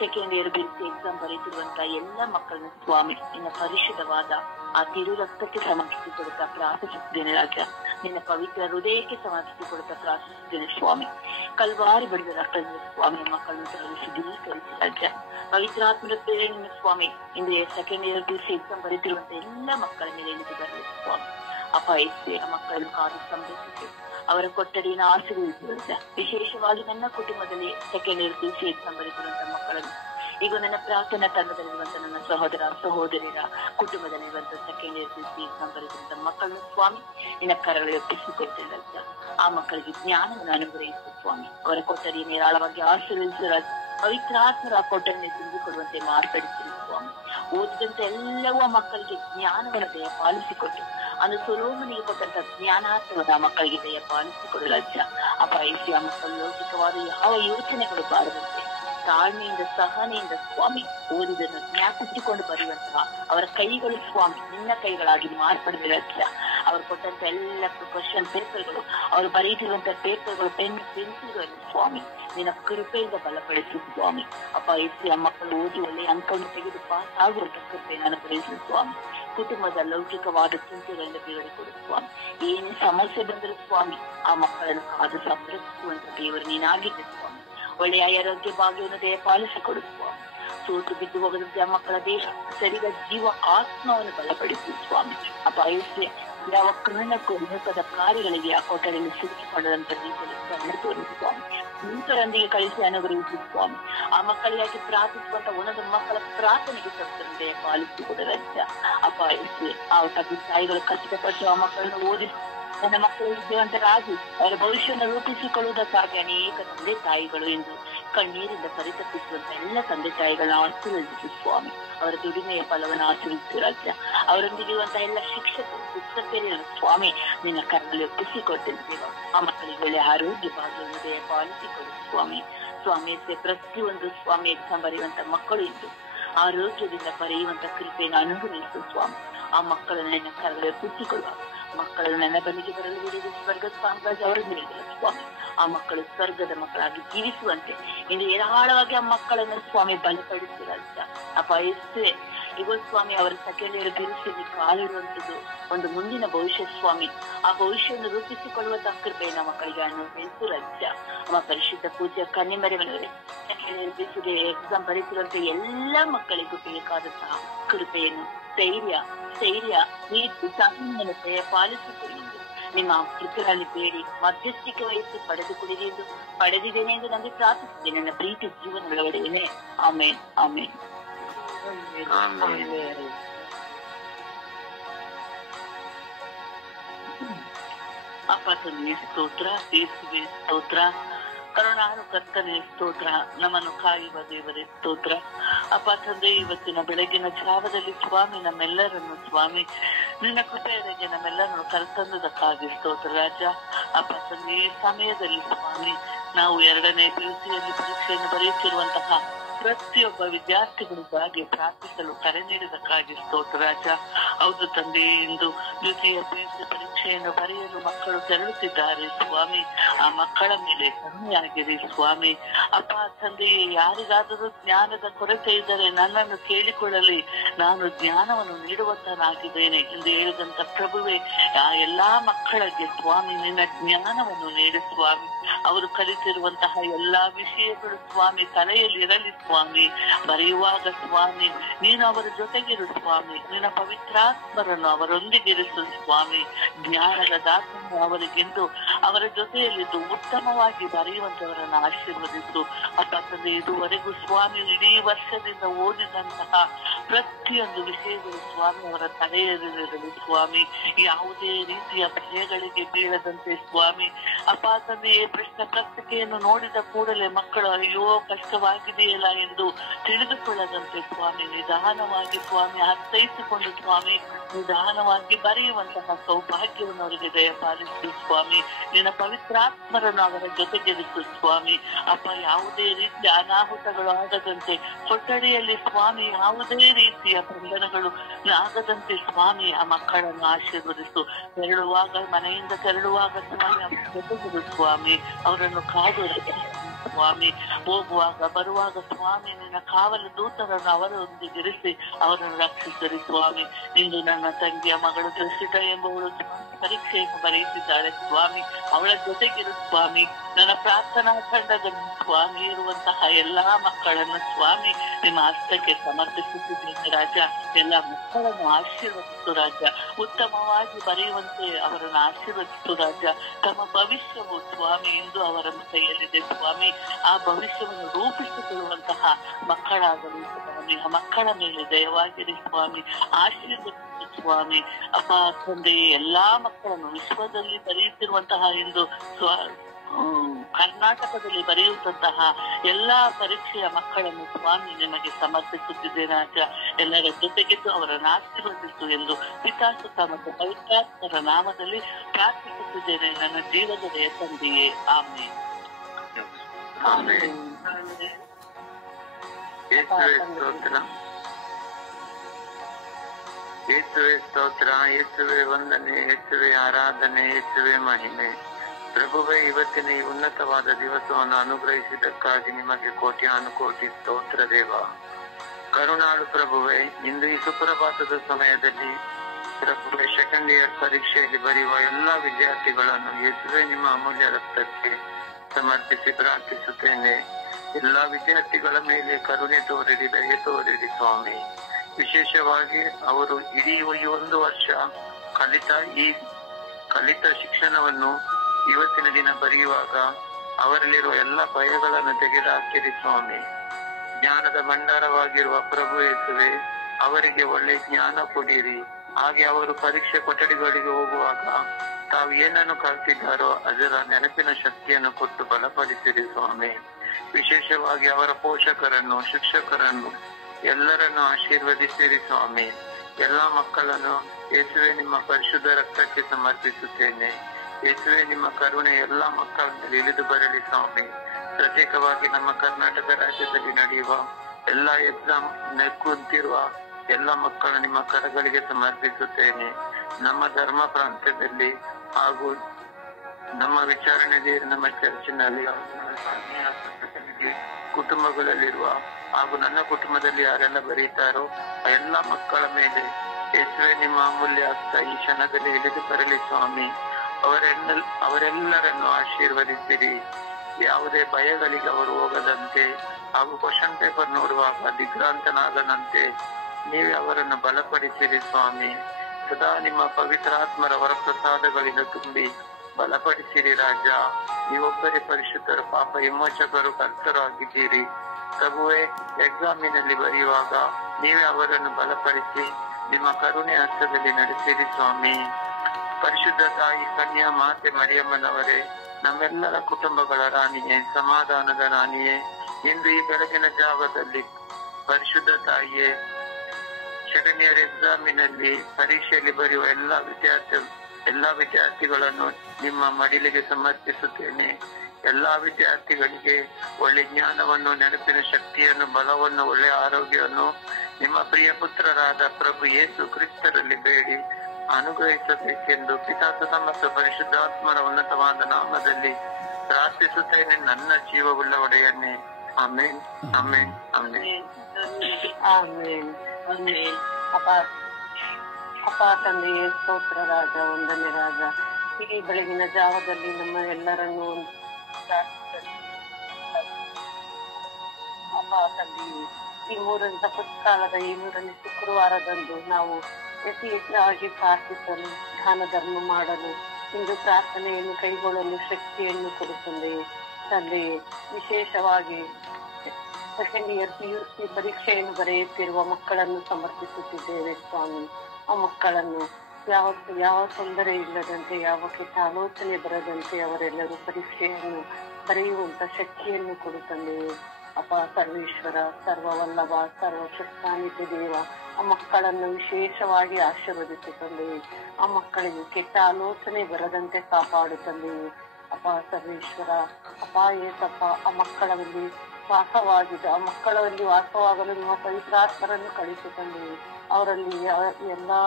ಸೆಕೆಂಡ್ ಇಯರ್ ಬಿಸಿ ಎಕ್ಸಾಮ್ ಬರೀತಿರುವಂತ ಎಲ್ಲ ಮಕ್ಕಳನ್ನ ಸ್ವಾಮಿ ನಿನ್ನ ಪರಿಶುದ್ಧವಾದ ಆ ತಿರು ರಕ್ತಕ್ಕೆ ಸಮರ್ಪಿಸಿಕೊಡುತ್ತಾ ಪ್ರಾರ್ಥಿಸುತ್ತೇನೆ ರಾಜ. ನಿನ್ನ ಪವಿತ್ರ ಹೃದಯಕ್ಕೆ ಸಮರ್ಪಿಸಿಕೊಡುತ್ತಾ ಪ್ರಾರ್ಥಿಸುತ್ತೇನೆ ಸ್ವಾಮಿ. ಕಲ್ವಾರಿ ಬಡಿದ ರಕ್ತದಿಂದ ಸ್ವಾಮಿ ಮಕ್ಕಳನ್ನು ಶುದ್ಧೀಕರಿಸಿ ರಾಜ. ಪವಿತ್ರಾತ್ಮರ ಪ್ರೇರಣೆ ಸ್ವಾಮಿ, ಇಂದು ಸೆಕೆಂಡ್ ಇಯರ್ ಬಿಸಿ ಎಕ್ಸಾಮ್ ಬರೀತಿರುವಂತ ಎಲ್ಲ ಮಕ್ಕಳ ಮೇಲೆ ಇಳಿದು ಬರಲಿ ಸ್ವಾಮಿ. ಅಪಾಯಿಸಿ ಆ ಮಕ್ಕಳನ್ನು ಕಾದು ಸಂರಕ್ಷಿಸಿ ಅವರ ಕೊಠಡಿಯನ್ನು ಆಶೀರ್ವದಿಸಿದ. ವಿಶೇಷವಾಗಿ ನನ್ನ ಕುಟುಂಬದಲ್ಲಿ ಸೆಕೆಂಡ್ ಇಯರ್ ಬಿಸಿ ಎಕ್ಸಾಮ್ ಬರೀತಿರುವಂತಹ ಮಕ್ಕಳನ್ನು, ಈಗ ನನ್ನ ಪ್ರಾರ್ಥನಾ ತಂಡದಲ್ಲಿರುವಂತಹ ನನ್ನ ಸಹೋದರ ಸಹೋದರಿಯರ ಕುಟುಂಬದಲ್ಲಿರುವಂತಹ ಸೆಕೆಂಡ್ ಇಯರ್ ಬಿಸಿ ಎಕ್ಸಾಮ್ ಬರೀತಿರುವಂತಹ ಮಕ್ಕಳನ್ನು ಸ್ವಾಮಿ ನಿನ್ನ ಕರಗಳಲ್ಲಿ ಒಪ್ಪಿಸಿಕೊಡ್ತೇನೆ. ಆ ಮಕ್ಕಳಿಗೆ ಜ್ಞಾನವನ್ನು ಅನುಗ್ರಹಿಸು ಸ್ವಾಮಿ. ಅವರ ಕೊಠಡಿಯನ್ನು ಹೇರಾಳವಾಗಿ ಆಶೀರ್ವದಿಸಿದ ಪವಿತ್ರಾತ್ಮರ ಆ ಕೊಠಡಿಯನ್ನು ತುಂಬಿಕೊಡುವಂತೆ ಮಾರ್ಪಡಿಸಿರಿ ಸ್ವಾಮಿ. ಓದಿದಂತ ಎಲ್ಲವೂ ಆ ಮಕ್ಕಳಿಗೆ ಜ್ಞಾನವನ್ನು ದಯಪಾಲಿಸಿಕೊಟ್ಟು, ಅದು ಸೊಲೋಮನಿಗೆ ಕೊಟ್ಟಂತ ಜ್ಞಾನಾತ್ಮದ ಮಕ್ಕಳಿಗೆ ದಯಪಾಲಿಸಿಕೊಡು ರಾಜ್ಯ. ಅಪಾಯಿಸಿ ಆ ಮಕ್ಕಳು ಲೌಕಿಕವಾದ ಯಾವ ಯೋಚನೆಗಳು ಬಾರದಂತೆ ತಾಳ್ಮೆಯಿಂದ ಸಹನೆಯಿಂದ ಸ್ವಾಮಿ ಓದಿದನ್ನು ಜ್ಞಾಪಿಸಿಕೊಂಡು ಬರೆಯುವಂತಹ ಅವರ ಕೈಗಳು ಸ್ವಾಮಿ ನಿನ್ನ ಕೈಗಳಾಗಿ ಮಾರ್ಪಡಿದ ರಾಜ್ಯ. ಅವರು ಕೊಟ್ಟಂತ ಎಲ್ಲ ಕ್ವಶನ್ ಪೇಪರ್ಗಳು, ಅವರು ಬರೀತಿರುವಂತಹ ಪೇಪರ್ಗಳು, ಪೆನ್ ಪೆನ್ಸಿಲ್ಗಳು ಸ್ವಾಮಿ ನಿನ್ನ ಕೃಪೆಯಿಂದ ಬಲಪಡಿಸು ಸ್ವಾಮಿ. ಅಪ್ಪ ಆ ಮಕ್ಕಳು ಓದಿ ಒಳ್ಳೆಯ ಅಂಕವನ್ನು ತೆಗೆದು ಪಾಸ್ ಆಗುವಂತ ಕೃಪೆಯನ್ನು ಅನುಗ್ರಹಿಸು ಸ್ವಾಮಿ. ಕುಟುಂಬದ ಲೌಕಿಕವಾದ ಚಿಂತೆಗಳಿಂದ ಬಿಡುಗಡೆ ಕೊಡು ಸ್ವಾಮಿ. ಏನೇ ಸಮಸ್ಯೆ ಬಂದರೂ ಸ್ವಾಮಿ ಆ ಮಕ್ಕಳನ್ನು ಕಾದು ಸಂರಕ್ಷಿಸುವಂತ ದೇವರು ನೀನಾಗಿದ್ದೆ ಸ್ವಾಮಿ. ಒಳ್ಳೆಯ ಆರೋಗ್ಯ ಭಾಗ್ಯವನ್ನು ದಯಪಾಲಿಸಿಕೊಡು ಸ್ವಾಮಿ. ಸೋತು ಬಿದ್ದು ಹೋಗದಂತೆ ಆ ಮಕ್ಕಳ ದೇಹ ಶರೀರ ಜೀವ ಆತ್ಮವನ್ನು ಬಲಪಡಿಸು ಸ್ವಾಮಿ. ಅಪ್ಪ ಯಾವ ಕರ್ಣಕ್ಕೂ ಲೋಕದ ಕಾರ್ಯಗಳಿಗೆ ಆ ಕೊಠಡಿಯಲ್ಲಿ ಸಿಕ್ಕಿಕೊಂಡಂತ ರೀತಿಯಲ್ಲಿ ತೋರಿಸು ಸ್ವಾಮಿ. ನೂತರೊಂದಿಗೆ ಕಳಿಸಿ ಅನುಗ್ರಹಿಸು ಸ್ವಾಮಿ. ಆ ಮಕ್ಕಳಿಗಾಗಿ ಪ್ರಾರ್ಥಿಸುವಂತ ಒಂದೊಂದು ಮಕ್ಕಳ ಪ್ರಾರ್ಥನೆಗೆ ಸತ್ತಂತೆ ಪಾಲಿಸಿಕೊಡ ರಾಜ್ಯ. ಅಪ್ಪ ಆ ತಂದೆ ತಾಯಿಗಳು ಕಷ್ಟಪಟ್ಟು ಆ ಮಕ್ಕಳನ್ನು ಓದಿಸಿ ನನ್ನ ಮಕ್ಕಳು ವಿದ್ಯಾವಂತರಾಗಿ ಅವರ ಭವಿಷ್ಯವನ್ನು ರೂಪಿಸಿಕೊಳ್ಳುವುದಕ್ಕಾಗಿ ಅನೇಕ ತಂದೆ ತಾಯಿಗಳು ಎಂದು ಕಣ್ಣೀರಿಂದ ಪರಿತಪಿಸುವಂತ ಎಲ್ಲ ತಂದೆ ತಾಯಿಗಳನ್ನ ಆಶೀರ್ವದಿಸು ಸ್ವಾಮಿ. ಅವರ ದುಡಿಮೆಯ ಫಲವನ್ನು ಆಶೀರ್ವಿಸು ರಾಜ್ಯ. ಅವರೊಂದಿಗಿರುವಂತಹ ಎಲ್ಲ ಶಿಕ್ಷಕರು ಸ್ವಾಮಿ ನಿನ್ನ ಕರದಲ್ಲಿ ಒಪ್ಪಿಸಿಕೊಟ್ಟಿದ್ದೇವೆ. ಆ ಮಕ್ಕಳಿಗೆ ಒಳ್ಳೆ ಆರೋಗ್ಯ ಭಾಗ್ಯವನ್ನು ದಯಪಾಲಿಸಿಕೊಡು ಸ್ವಾಮಿ. ಸ್ವಾಮಿ ಪ್ರತಿಯೊಂದು ಸ್ವಾಮಿ ಎಕ್ಸಾಮ್ ಬರೆಯುವಂತ ಮಕ್ಕಳು ಇದ್ದು ಆರೋಗ್ಯದಿಂದ ಬರೆಯುವಂತ ಕೃಪೆಯನ್ನು ಅನುಗ್ರಹಿಸು ಸ್ವಾಮಿ. ಆ ಮಕ್ಕಳನ್ನು ನಿನ್ನ ಕರದಲ್ಲಿ ಒಪ್ಪಿಸಿಕೊಳ್ಳುವ ಮಕ್ಕಳನ್ನು ನನ್ನ ಬಳಿಗೆ ಬರಲು ಬಿಡುವುದು ಸ್ವರ್ಗದ ಸಾಮ್ರಾಜ್ಯ ಅವರ ನೀಡಿದರು ಸ್ವಾಮಿ. ಆ ಮಕ್ಕಳು ಸ್ವರ್ಗದ ಮಕ್ಕಳಾಗಿ ಜೀವಿಸುವಂತೆ ಇಂದು ಏರಾಳವಾಗಿ ಆ ಮಕ್ಕಳನ್ನು ಸ್ವಾಮಿ ಬಲಪಡಿಸಿ ರಾಜ್ಯ. ಅಪ್ಪ ಇವ ಸ್ವಾಮಿ ಅವರ ಸೆಕೆಂಡ್ ಇಯರ್ ಬಿರುಸಿನಲ್ಲಿ ಕಾಲಿಡುವಂಥದ್ದು ಒಂದು ಮುಂದಿನ ಭವಿಷ್ಯ ಸ್ವಾಮಿ. ಆ ಭವಿಷ್ಯವನ್ನು ರೂಪಿಸಿಕೊಳ್ಳುವಂತ ಕೃಪೆಯನ್ನು ಮಕ್ಕಳಿಗೆ ಅನುಗ್ರಹಿಸು ರಾಜ್ಯ. ಅಮ್ಮ ಪರಿಶುದ್ಧ ಪೂಜ್ಯ ಕನ್ನಿಮರಿಯವರೇ ಸೆಕೆಂಡ್ ಇಯರ್ ಬಿರುಸಿಗೆ ಎಕ್ಸಾಮ್ ಬರೀತಿರುವಂತ ಎಲ್ಲ ಮಕ್ಕಳಿಗೂ ಬೇಕಾದಂತಹ ಕೃಪೆಯನ್ನು ಸ್ಥೈರ್ಯ ನೀತಿ ಸಹನೆಯನ್ನು ದಯಪಾಲಿಸಿಕೊಳ್ಳಿ ಎಂದು ನಿಮ್ಮ ಕೃಪೆಯಲ್ಲಿ ಬೇಡಿ ಮಧ್ಯಸ್ಥಿಕೆ ವಹಿಸಿ ಪಡೆದುಕೊಳ್ಳಿರಿ ಎಂದು ಪಡೆದಿದ್ದೇನೆ ಎಂದು ನನಗೆ ಪ್ರಾರ್ಥಿಸಿದ್ದೇನೆ. ನನ್ನ ಪ್ರೀತಿ ಜೀವನದ ಒಡೆಯನೇ. ಆಮೇನ್ ಆಮೇನ್. ಅಪ್ಪ ತಂದೆಯ ಸ್ತೋತ್ರ, ಯೇಸುವೆ ಸ್ತೋತ್ರ, ಕರುಣಾಳು ಕರ್ತನೇ ಸ್ತೋತ್ರ, ನಮ್ಮನ್ನು ಕಾಯುವ ದೇವರೇ ಸ್ತೋತ್ರ. ಅಪ್ಪ ತಂದೆ ಇವತ್ತಿನ ಬೆಳಗಿನ ಜಾವದಲ್ಲಿ ಸ್ವಾಮಿ ನಮ್ಮೆಲ್ಲರನ್ನು ಸ್ವಾಮಿ ನಿನ್ನ ಕೃಪೆಯೊಳಗೆ ನಮ್ಮೆಲ್ಲರನ್ನು ಕರೆತಂದದಕ್ಕಾಗಿ ಸ್ತೋತ್ರ ರಾಜ. ಅಪ್ಪ ತಂದೆ ಈ ಸಮಯದಲ್ಲಿ ಸ್ವಾಮಿ ನಾವು 2ನೇ PUCಯಲ್ಲಿ ಪರೀಕ್ಷೆಯನ್ನು ಬರೆಯುತ್ತಿರುವಂತಹ ಪ್ರತಿಯೊಬ್ಬ ವಿದ್ಯಾರ್ಥಿಗಳಿಗಾಗಿ ಪ್ರಾರ್ಥಿಸಲು ಕರೆ ನೀಡಿದಕ್ಕಾಗಿ ಸ್ತೋತ್ರ ರಾಜ. ಹೌದು ತಂದೆ, ಇಂದು ದ್ವಿತೀಯ PUC ಪರೀಕ್ಷೆಯನ್ನು ಬರೆಯಲು ಮಕ್ಕಳು ತೆರಳುತ್ತಿದ್ದಾರೆ ಸ್ವಾಮಿ. ಆ ಮಕ್ಕಳ ಮೇಲೆ ಕರುಣೆಯಾಗಿರಿ ಸ್ವಾಮಿ. ಅಪ್ಪ ತಂದೆ, ಯಾರಿಗಾದರೂ ಜ್ಞಾನದ ಕೊರತೆ ಇದ್ದರೆ ನನ್ನನ್ನು ಕೇಳಿಕೊಳ್ಳಲಿ, ನಾನು ಜ್ಞಾನವನ್ನು ನೀಡುವಂತನಾಗಿದ್ದೇನೆ ಎಂದು ಹೇಳಿದಂತ ಪ್ರಭುವೆ, ಆ ಎಲ್ಲಾ ಮಕ್ಕಳಿಗೆ ಸ್ವಾಮಿ ನಿನ್ನ ಜ್ಞಾನವನ್ನು ನೀಡು ಸ್ವಾಮಿ. ಅವರು ಕಲಿತಿರುವಂತಹ ಎಲ್ಲಾ ವಿಷಯಗಳು ಸ್ವಾಮಿ ತಲೆಯಲ್ಲಿ ಇರಲಿ ಸ್ವಾಮಿ. ಬರೆಯುವಾಗ ಸ್ವಾಮಿ ನೀನು ಅವರ ಜೊತೆಗಿರು ಸ್ವಾಮಿ. ನಿನ್ನ ಪವಿತ್ರಾತ್ಮರನ್ನು ಅವರೊಂದಿಗಿರಿಸು ಸ್ವಾಮಿ. ಜ್ಞಾನದ ದಾತನ್ನು ಅವರಿಗೆಂದು ಅವರ ಜೊತೆಯಲ್ಲಿದ್ದು ಉತ್ತಮವಾಗಿ ಬರೆಯುವಂತವರನ್ನು ಆಶೀರ್ವದಿಸು. ಅರ್ಥಾತ್ ಇದುವರೆಗೂ ಸ್ವಾಮಿ ಇಡೀ ವರ್ಷದಿಂದ ಓದಿದಂತಹ ಪ್ರತಿಯೊಂದು ವಿಷಯಗಳು ಸ್ವಾಮಿ ಅವರ ತಲೆಯಲ್ಲಿರಲಿ ಸ್ವಾಮಿ. ಯಾವುದೇ ರೀತಿಯ ಭಯಗಳಿಗೆ ಬೀಳದಂತೆ ಸ್ವಾಮಿ. ಅಪ್ಪ ತಂದೆಯೇ ಪ್ರಶ್ನೆ ಪತ್ರಿಕೆಯನ್ನು ನೋಡಿದ ಕೂಡಲೇ ಮಕ್ಕಳು ಅಯ್ಯೋ ಕಷ್ಟವಾಗಿದೆಯಲ್ಲ ಎಂದು ತಿಳಿದುಕೊಳ್ಳದಂತೆ ಸ್ವಾಮಿ ನಿಧಾನವಾಗಿ ಸ್ವಾಮಿ ಅರ್ಥೈಸಿಕೊಂಡು ಸ್ವಾಮಿ ನಿಧಾನವಾಗಿ ಬರೆಯುವಂತಹ ಸೌಭಾಗ್ಯವನ್ನು ಅವರಿಗೆ ದಯಪಾಲಿಸು ಸ್ವಾಮಿ. ನಿನ್ನ ಪವಿತ್ರಾತ್ಮರನ್ನು ಅವರ ಜೊತೆಗಿರಿಸು ಸ್ವಾಮಿ. ಅಪ್ಪ ಯಾವುದೇ ರೀತಿಯ ಅನಾಹುತಗಳು ಆಗದಂತೆ, ಕೊಠಡಿಯಲ್ಲಿ ಸ್ವಾಮಿ ಯಾವುದೇ ರೀತಿಯ ಬಂಧನಗಳು ಆಗದಂತೆ ಸ್ವಾಮಿ ಆ ಮಕ್ಕಳನ್ನು ಆಶೀರ್ವದಿಸು. ಮನೆಯಿಂದ ತೆರಳುವಾಗ ಸ್ವಾಮಿ ಅವರ ಜೊತೆಗಿರು ಸ್ವಾಮಿ. ಅವರನ್ನು ಕಾದು ಸ್ವಾಮಿ. ಹೋಗುವಾಗ ಬರುವಾಗ ಸ್ವಾಮಿ ನಿನ್ನ ಕಾವಲು ದೂತರನ್ನು ಅವರೊಂದಿಗಿರಿಸಿ ಅವರನ್ನು ರಕ್ಷಿಸರಿ ಸ್ವಾಮಿ. ಇಂದು ನನ್ನ ತಂಗಿಯ ಮಗಳು ದೃಷ್ಟಿತ ಎಂಬುವಳು ಪರೀಕ್ಷೆಯನ್ನು ಬರೆಯುತ್ತಿದ್ದಾಳೆ ಸ್ವಾಮಿ. ಅವಳ ಜೊತೆಗಿರು ಸ್ವಾಮಿ. ನನ್ನ ಪ್ರಾರ್ಥನಾ ತಂಡದಲ್ಲಿ ಸ್ವಾಮಿ ಇರುವಂತಹ ಎಲ್ಲಾ ಮಕ್ಕಳನ್ನು ಸ್ವಾಮಿ ನಿಮ್ಮ ಹಸ್ತಕ್ಕೆ ಸಮರ್ಪಿಸುತ್ತಿದ್ದೇನೆ ರಾಜ. ಎಲ್ಲ ಮಕ್ಕಳನ್ನು ಆಶೀರ್ವದಿಸು ರಾಜ. ಉತ್ತಮವಾಗಿ ಬರೆಯುವಂತೆ ಅವರನ್ನು ಆಶೀರ್ವದಿಸು ರಾಜ. ತಮ್ಮ ಭವಿಷ್ಯವು ಸ್ವಾಮಿ ಇಂದು ಅವರ ಕೈಯಲ್ಲಿದೆ ಸ್ವಾಮಿ. ಆ ಭವಿಷ್ಯವನ್ನು ರೂಪಿಸಿಕೊಳ್ಳುವಂತಹ ಮಕ್ಕಳಾಗಲಿ ಸ್ವಾಮಿ. ಆ ಮಕ್ಕಳ ಮೇಲೆ ದಯವಾಗಿರಿ ಸ್ವಾಮಿ. ಆಶೀರ್ವದಿಸು ಸ್ವಾಮಿ. ಅಪ್ಪ ತಂದೆ, ಎಲ್ಲಾ ಮಕ್ಕಳನ್ನು ವಿಶ್ವದಲ್ಲಿ ಬರೆಯುತ್ತಿರುವಂತಹ ಇಂದು ಕರ್ನಾಟಕದಲ್ಲಿ ಬರೆಯುವಂತಹ ಎಲ್ಲಾ ಪರೀಕ್ಷೆಯ ಮಕ್ಕಳನ್ನು ಸ್ವಾಮಿ ನಿಮಗೆ ಸಮರ್ಪಿಸುತ್ತಿದ್ದೇನೆ ರಾಜ. ಎಲ್ಲರ ಜೊತೆಗಿದ್ದು ಅವರನ್ನು ಆಶೀರ್ವದಿಸು ಎಂದು ಪಿತಾಸುತ ಮತ್ತು ಪವಿತ್ರಾತ್ಮರ ನಾಮದಲ್ಲಿ ಪ್ರಾರ್ಥಿಸುತ್ತಿದ್ದೇನೆ ನನ್ನ ಜೀವದ ತಂದೆಯೇ. ಆಮೇಲೆ ಯೇಸುವೆ ಸ್ತೋತ್ರ, ಯೇಸುವೆ ಸ್ತೋತ್ರ, ಯೇಸುವೆ ವಂದನೆ, ಯೇಸುವೆ ಆರಾಧನೆ, ಯೇಸುವೆ ಮಹಿಮೆ. ಪ್ರಭುವೇ, ಇವತ್ತಿನ ಈ ಉನ್ನತವಾದ ದಿವಸವನ್ನು ಅನುಗ್ರಹಿಸಿದ್ದಕ್ಕಾಗಿ ನಿಮಗೆ ಕೋಟ್ಯಾನುಕೋಟಿ ಸ್ತೋತ್ರ ದೇವ. ಕರುಣಾಳು ಪ್ರಭುವೇ, ಇಂದು ಈ ಸುಪ್ರಭಾತದ ಸಮಯದಲ್ಲಿ ಪ್ರಭುವೇ ಸೆಕೆಂಡ್ ಇಯರ್ ಪರೀಕ್ಷೆಯಲ್ಲಿ ಬರೆಯುವ ಎಲ್ಲಾ ವಿದ್ಯಾರ್ಥಿಗಳನ್ನು ಯೇಸುವೆ ನಿಮ್ಮ ಅಮೂಲ್ಯ ರಕ್ತಕ್ಕೆ ಸಮರ್ಪಿಸಿ ಪ್ರಾರ್ಥಿಸುತ್ತೇನೆ. ಎಲ್ಲಾ ವಿದ್ಯಾರ್ಥಿಗಳ ಮೇಲೆ ಕರುಣೆ ತೋರಿರಿ, ದಯೆ ತೋರಿರಿ ಸ್ವಾಮಿ. ವಿಶೇಷವಾಗಿ ಅವರು ಇಡೀ ಈ ಒಂದು ವರ್ಷ ಕಲಿತ ಶಿಕ್ಷಣವನ್ನು ಇವತ್ತಿನ ದಿನ ಬರೆಯುವಾಗ ಅವರಲ್ಲಿರುವ ಎಲ್ಲ ಭಯಗಳನ್ನು ತೆಗೆದುಹಾಕಿರಿ ಸ್ವಾಮಿ. ಜ್ಞಾನದ ಭಂಡಾರವಾಗಿರುವ ಪ್ರಭು ಯೇಸುವೆ, ಅವರಿಗೆ ಒಳ್ಳೆ ಜ್ಞಾನ ಕೊಡಿರಿ. ಹಾಗೆ ಅವರು ಪರೀಕ್ಷೆ ಕೊಠಡಿಗಳಿಗೆ ಹೋಗುವಾಗ ತಾವು ಏನನ್ನು ಕಲಿತಿದ್ದಾರೋ ಅದರ ನೆನಪಿನ ಶಕ್ತಿಯನ್ನು ಕೊಟ್ಟು ಬಲಪಡಿಸಿರಿ ಸ್ವಾಮಿ. ವಿಶೇಷವಾಗಿ ಅವರ ಪೋಷಕರನ್ನು, ಶಿಕ್ಷಕರನ್ನು ಎಲ್ಲರನ್ನು ಆಶೀರ್ವದಿಸಿರಿ ಸ್ವಾಮಿ. ಎಲ್ಲಾ ಮಕ್ಕಳನ್ನು ಯೇಸುವೆ ನಿಮ್ಮ ಪರಿಶುದ್ಧ ರಕ್ತಕ್ಕೆ ಸಮರ್ಪಿಸುತ್ತೇನೆ. ಯೇಸುವೆ ನಿಮ್ಮ ಕರುಣೆ ಎಲ್ಲಾ ಮಕ್ಕಳ ಮೇಲೆ ಇಳಿದು ಬರಲಿ ಸ್ವಾಮಿ. ಪ್ರತ್ಯೇಕವಾಗಿ ನಮ್ಮ ಕರ್ನಾಟಕ ರಾಜ್ಯದಲ್ಲಿ ನಡೆಯುವ ಎಲ್ಲಾ ಎಕ್ಸಾಮ್ ಕುಂತಿರುವ ಎಲ್ಲ ಮಕ್ಕಳು ನಿಮ್ಮ ಕರಗಳಿಗೆ ಸಮರ್ಪಿಸುತ್ತೇನೆ. ನಮ್ಮ ಧರ್ಮ ಪ್ರಾಂತ್ಯದಲ್ಲಿ ಹಾಗೂ ನಮ್ಮ ವಿಚಾರಣೆಯಲ್ಲಿ, ನಮ್ಮ ಚರ್ಚಿನಲ್ಲಿ, ಕುಟುಂಬಗಳಲ್ಲಿರುವ ಹಾಗೂ ನನ್ನ ಕುಟುಂಬದಲ್ಲಿ ಯಾರೆಲ್ಲ ಬರೀತಾರೋ ಆ ಎಲ್ಲ ಮಕ್ಕಳ ಮೇಲೆ ಯೇಸುವೆ ನಿಮ್ಮ ಅಮೂಲ್ಯ ಹಸ್ತ ಈ ಕ್ಷಣದಲ್ಲಿ ಇಳಿದು ಬರಲಿ ಸ್ವಾಮಿ. ಅವರೆಲ್ಲರನ್ನು ಆಶೀರ್ವದಿಸಿರಿ. ಯಾವುದೇ ಭಯಗಳಿಗೆ ಅವರು ಹೋಗದಂತೆ ಹಾಗೂ ಕ್ವಶನ್ ಪೇಪರ್ ನೋಡುವಾಗ ದಿಗ್ಭ್ರಾಂತನಾಗದಂತೆ ನೀವೇ ಅವರನ್ನು ಬಲಪಡಿಸಿರಿ ಸ್ವಾಮಿ. ಸದಾ ನಿಮ್ಮ ಪವಿತ್ರಾತ್ಮರ ವರಪ್ರಸಾದಗಳಿಂದ ತುಂಬಿ ಬಲಪಡಿಸಿರಿ ರಾಜ. ನೀವೊಬ್ಬರೇ ಪರಿಶುದ್ಧರು, ಪಾಪ ವಿಮೋಚಕರು, ಕರ್ತರು ಆಗಿದ್ದೀರಿ. ಪ್ರಭುವೇ, ಎಕ್ಸಾಮಿನಲ್ಲಿ ಬರೆಯುವಾಗ ನೀವೇ ಅವರನ್ನು ಬಲಪಡಿಸಿ ನಿಮ್ಮ ಕರುಣೆ ಹಸ್ತದಲ್ಲಿ ನಡೆಸಿರಿ ಸ್ವಾಮಿ. ಪರಿಶುದ್ಧ ತಾಯಿ ಕನ್ಯಾ ಮಾತೆ ಮರಿಯಮ್ಮನವರೇ, ನಮ್ಮೆಲ್ಲರ ಕುಟುಂಬಗಳ ರಾಣಿಯೇ, ಸಮಾಧಾನದ ರಾಣಿಯೇ, ಇಂದು ಈ ಬೆಳಗಿನ ಜಾವದಲ್ಲಿ ಪರಿಶುದ್ಧ ತಾಯಿಯೇ, ಸೆಕೆಂಡ್ ಇಯರ್ ಎಕ್ಸಾಮಿನಲ್ಲಿ ಪರೀಕ್ಷೆಯಲ್ಲಿ ಬರೆಯುವ ಎಲ್ಲಾ ವಿದ್ಯಾರ್ಥಿಗಳನ್ನು ನಿಮ್ಮ ಮಡಿಲಿಗೆ ಸಮರ್ಪಿಸುತ್ತೇನೆ. ಎಲ್ಲಾ ವಿದ್ಯಾರ್ಥಿಗಳಿಗೆ ಒಳ್ಳೆ ಜ್ಞಾನವನ್ನು, ನೆನಪಿನ ಶಕ್ತಿಯನ್ನು, ಬಲವನ್ನು, ಒಳ್ಳೆ ಆರೋಗ್ಯವನ್ನು ನಿಮ್ಮ ಪ್ರಿಯ ಪುತ್ರರಾದ ಪ್ರಭು ಯೇಸು ಕ್ರಿಸ್ತರಲ್ಲಿ ಬೇಡಿ ಅನುಗ್ರಹಿಸಬೇಕೆಂದು ಪಿತಾಸುತ ಮತ್ತು ಪರಿಶುದ್ಧಾತ್ಮರ ಉನ್ನತವಾದ ನಾಮದಲ್ಲಿ ಪ್ರಾರ್ಥಿಸುತ್ತೇನೆ ನನ್ನ ಜೀವವುಳ್ಳ ಒಡೆಯನ್ನೇ. ಆಮೇನ್, ಆಮೇನ್, ಆಮೇನ್. ಅಪ್ಪ ತಂದೆಯೇ ಸ್ತೋತ್ರ ರಾಜ, ವಂದನೆ ರಾಜ. ಈ ಬೆಳಗಿನ ಜಾವದಲ್ಲಿ ನಮ್ಮ ಎಲ್ಲರನ್ನು ಅಪ್ಪ ತಂದೆಯೇ, ಈ ಮೂರನೇ ಪುಸ್ತಕಾಲದ ಈ ಮೂರನೇ ಶುಕ್ರವಾರದಂದು ನಾವು ಅತಿ ಹೆಚ್ಚಾಗಿ ಪ್ರಾರ್ಥಿಸಲು, ದಾನ ಧರ್ಮ ಮಾಡಲು, ಇಂದು ಪ್ರಾರ್ಥನೆಯನ್ನು ಕೈಗೊಳ್ಳಲು ಶಕ್ತಿಯನ್ನು ಕೊಡುತ್ತಂದೆಯೇ. ತಂದೆಯೇ, ವಿಶೇಷವಾಗಿ ಸೆಕೆಂಡ್ ಇಯರ್ PUC ಪರೀಕ್ಷೆಯನ್ನು ಬರೆಯುತ್ತಿರುವ ಮಕ್ಕಳನ್ನು ಸಮರ್ಪಿಸುತ್ತಿದ್ದೇವೆ ಸ್ವಾಮಿ. ಆ ಮಕ್ಕಳನ್ನು ಯಾವ ತೊಂದರೆ ಇಲ್ಲದಂತೆ, ಯಾವ ಕೆಟ್ಟ ಆಲೋಚನೆ ಬರದಂತೆ ಅವರೆಲ್ಲರೂ ಪರೀಕ್ಷೆಯನ್ನು ಬರೆಯುವಂತ ಶಕ್ತಿಯನ್ನು ಕೊಡುತ್ತಂದೆಯೇ. ಅಪ್ಪ ಸರ್ವೇಶ್ವರ, ಸರ್ವವಲ್ಲಭ, ಸರ್ವಶಕ್ತಾನಿತ್ಯ ದೇವ, ಆ ಮಕ್ಕಳನ್ನು ವಿಶೇಷವಾಗಿ ಆಶೀರ್ವದಿಸುತ್ತಂದೆಯೇ. ಆ ಮಕ್ಕಳಿಗೆ ಕೆಟ್ಟ ಆಲೋಚನೆ ಬರದಂತೆ ಕಾಪಾಡುತ್ತಂದೆಯೇ. ಅಪ್ಪ ಸರ್ವೇಶ್ವರ, ಅಪ್ಪ ಏಸಪ್ಪ, ಆ ಮಕ್ಕಳಲ್ಲಿ ವಾಸವಾಗಲು ನಿಮ್ಮ ಪವಿತ್ರಾತ್ಮರನ್ನು ಕಳಿಸುತ್ತಂದೆಯೇ. ಅವರಲ್ಲಿ ಎಲ್ಲಾ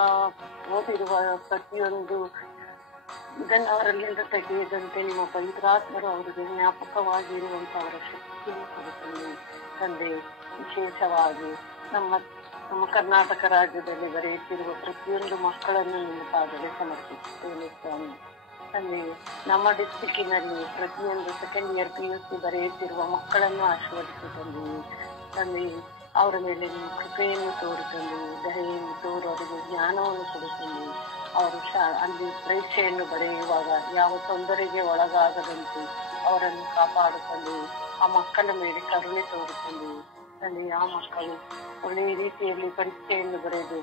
ಓದಿರುವ ಪ್ರತಿಯೊಂದು ಇದನ್ನು ಅವರಲ್ಲಿಂದ ತೆಗೆಯದಂತೆ ನಿಮ್ಮ ಪವಿತ್ರಾತ್ಮರು ಅವರಿಗೆ ಜ್ಞಾಪಕವಾಗಿರುವಂತ ಅವರ ಶಕ್ತಿಯನ್ನು ಕೊಡುತ್ತಂದೆ. ತಂದೆ, ವಿಶೇಷವಾಗಿ ನಮ್ಮ ಕರ್ನಾಟಕ ರಾಜ್ಯದಲ್ಲಿ ಬರೆಯುತ್ತಿರುವ ಪ್ರತಿಯೊಂದು ಮಕ್ಕಳನ್ನು ನಿಮ್ಮ ಪಾದಕ್ಕೆ ಸಮರ್ಪಿಸುತ್ತೇನೆ ಸ್ವಾಮಿ. ತಂದೆ, ನಮ್ಮ ಡಿಸ್ಟಿಕ್ಕಿನಲ್ಲಿ ಪ್ರತಿಯೊಂದು ಸೆಕೆಂಡ್ ಇಯರ್ PUC ಬರೆಯುತ್ತಿರುವ ಮಕ್ಕಳನ್ನು ಆಶೀರ್ವದಿಸುತ್ತಂದೆಯೇ. ತಂದೆ, ಅವರ ಮೇಲೆ ನಿಮ್ಮ ಕೃಪೆಯನ್ನು ತೋರುತ್ತಂದೆಯೇ, ದಯೆಯನ್ನು ತೋರು, ಅವರಿಗೆ ಜ್ಞಾನವನ್ನು ಕೊಡುತ್ತಂದೆಯೇ. ಅವರು ಅಲ್ಲಿ ಪರೀಕ್ಷೆಯನ್ನು ಬರೆಯುವಾಗ ಯಾವ ತೊಂದರೆಗೆ ಒಳಗಾಗದಂತೆ ಅವರನ್ನು ಕಾಪಾಡುತ್ತಂದೆಯೇ. ಆ ಮಕ್ಕಳ ಮೇಲೆ ಕರುಣೆ ತೋರುತ್ತಂದೆಯೇ. ತಂದೆ, ಆ ಮಕ್ಕಳು ಒಳ್ಳೆಯ ರೀತಿಯಲ್ಲಿ ಪರೀಕ್ಷೆಯನ್ನು ಬರೆದು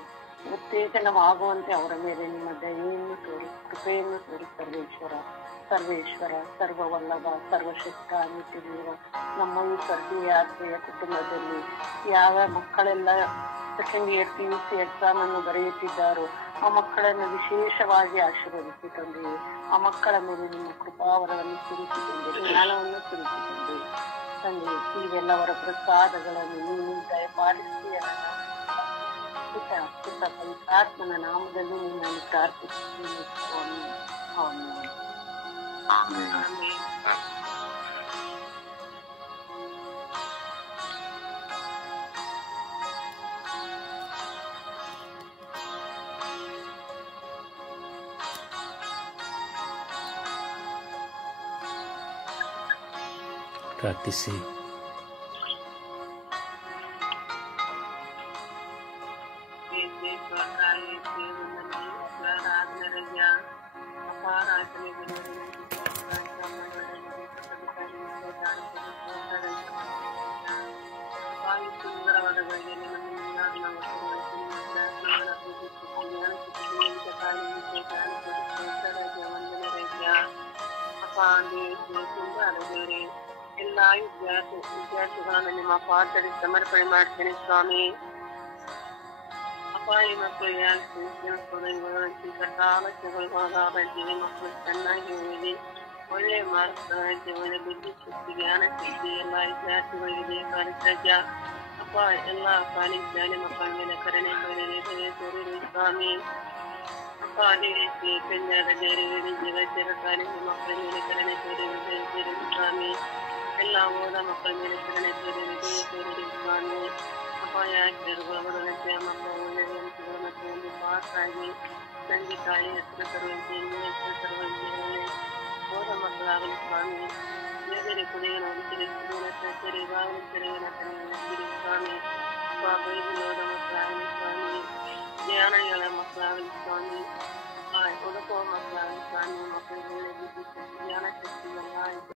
ಉತ್ತೇಜನವಾಗುವಂತೆ ಅವರ ಮೇಲೆ ನಿಮ್ಮ ದಯೆಯನ್ನು ತೋರಿ, ಕೃಪೆಯನ್ನು ತೋರಿ ಸರ್ವೇಶ್ವರ, ಸರ್ವವಲ್ಲಭ, ಸರ್ವಶಕ್ತ ನಿತ್ಯದೇವ, ನಮ್ಮ ಈ ಸರ್ದಿಯಾತ್ರೆಯ ಕುಟುಂಬದಲ್ಲಿ ಯಾವ ಮಕ್ಕಳೆಲ್ಲ ಸೆಕೆಂಡ್ ಇಯರ್ PUC ಎಕ್ಸಾಮ್ ಅನ್ನು ಬರೆಯುತ್ತಿದ್ದಾರೋ ಆ ಮಕ್ಕಳನ್ನು ವಿಶೇಷವಾಗಿ ಆಶೀರ್ವದಿಸಿ ತಂದೆಯೇ. ಆ ಮಕ್ಕಳ ಮೇಲೆ ನಿಮ್ಮ ಕೃಪಾವರವನ್ನು ಸುರಿಸಿಕೊಂಡು ಜ್ಞಾನವನ್ನು ಸುರಿಸಿಕೊಂಡು ತಂದೆ, ಇವೆಲ್ಲವರ ಪ್ರಸಾದಗಳನ್ನು ನೀವು ಪಾಲಿಸಿ ಪವಿತ್ರಾತ್ಮನ ನಾಮದಲ್ಲಿ ನಿನ್ನನ್ನು ಪ್ರಾರ್ಥಿಸುತ್ತೇನೆ ಸ್ವಾಮಿ. ಆಮೆನ್. ಆಮೆನ್. ಪ್ರಾರ್ಥಿಸಿ. ಎಲ್ಲಾ ವಿದ್ಯಾರ್ಥಿಗಳನ್ನು ನಿಮ್ಮ ಪಾದದಲ್ಲಿ ಸಮರ್ಪಣೆ ಮಾಡ್ತೇನೆ ಸ್ವಾಮಿ. ಅಪ್ಪ ಈ ಮಕ್ಕಳು ಮಕ್ಕಳು ಚೆನ್ನಾಗಿ ಓದಿ ಒಳ್ಳೆ ಮಾರ್ಕ್ಸ್ ಒಳ್ಳೆ ಬುದ್ಧಿ ಶಕ್ತಿ ಜ್ಞಾನ ಶಕ್ತಿ ಎಲ್ಲ ವಿದ್ಯಾರ್ಥಿಗಳಿಗೆ ಬೇಕಾದ ಅಪ್ಪ ಎಲ್ಲ ಕಾಲೇಜ್ ಮಕ್ಕಳ ಮೇಲೆ ಕರುಣೆ ತೋರಿರಿ ಸ್ವಾಮಿ. ಅಪ್ಪ ಅದೇ ರೀತಿ ಕನ್ಯಾದ ಬೇರೆ ಬೇರೆ ಜಗತ್ತಿನ ಕಾಲೇಜು ಮಕ್ಕಳ ಮೇಲೆ ಕರುಣೆ ತೋರಿರಿ ಸ್ವಾಮಿ. ಎಲ್ಲ ಓದ ಮಕ್ಕಳ ಮೇಲೆ ಕರುಣೆ ತೋರಿರಿ ಸ್ವಾಮಿ. ಅಪ್ಪ ಯಾಕೆ ಅವರೊಳಗೆ ಮಕ್ಕಳ ಒಳ್ಳೆಯ ಮತ್ತು ಒಂದು ಪಾಸಾಗಿ ತಂದೆ ತಾಯಿ ಹೆಸರು ತರುವಂತೆ ಹೆಸರು ತರುವಂತೆ ಒಳ್ಳೆ ಓದ ಮಕ್ಕಳಾಗಲಿ ಸ್ವಾಮಿ. ಬೇರೆ ಕುಡಿಯನ್ನು ಹೊಂದಿರಿ ಸ್ವಾಮಿ. ಅಪ್ಪ ಬೈಬಲ್ ಮಕ್ಕಳಾಗಲಿ ಸ್ವಾಮಿ. ಜ್ಞಾನಗಳ ಮಕ್ಕಳಾಗಲಿ ಸ್ವಾಮಿ. ಒದಕುವ ಮಕ್ಕಳಾಗಲಿ ಸ್ವಾಮಿ. ಮಕ್ಕಳಿಗೆ ಒಳ್ಳೆ ಬುದ್ಧಿ ಜ್ಞಾನ ಶಕ್ತಿ ಎಲ್ಲ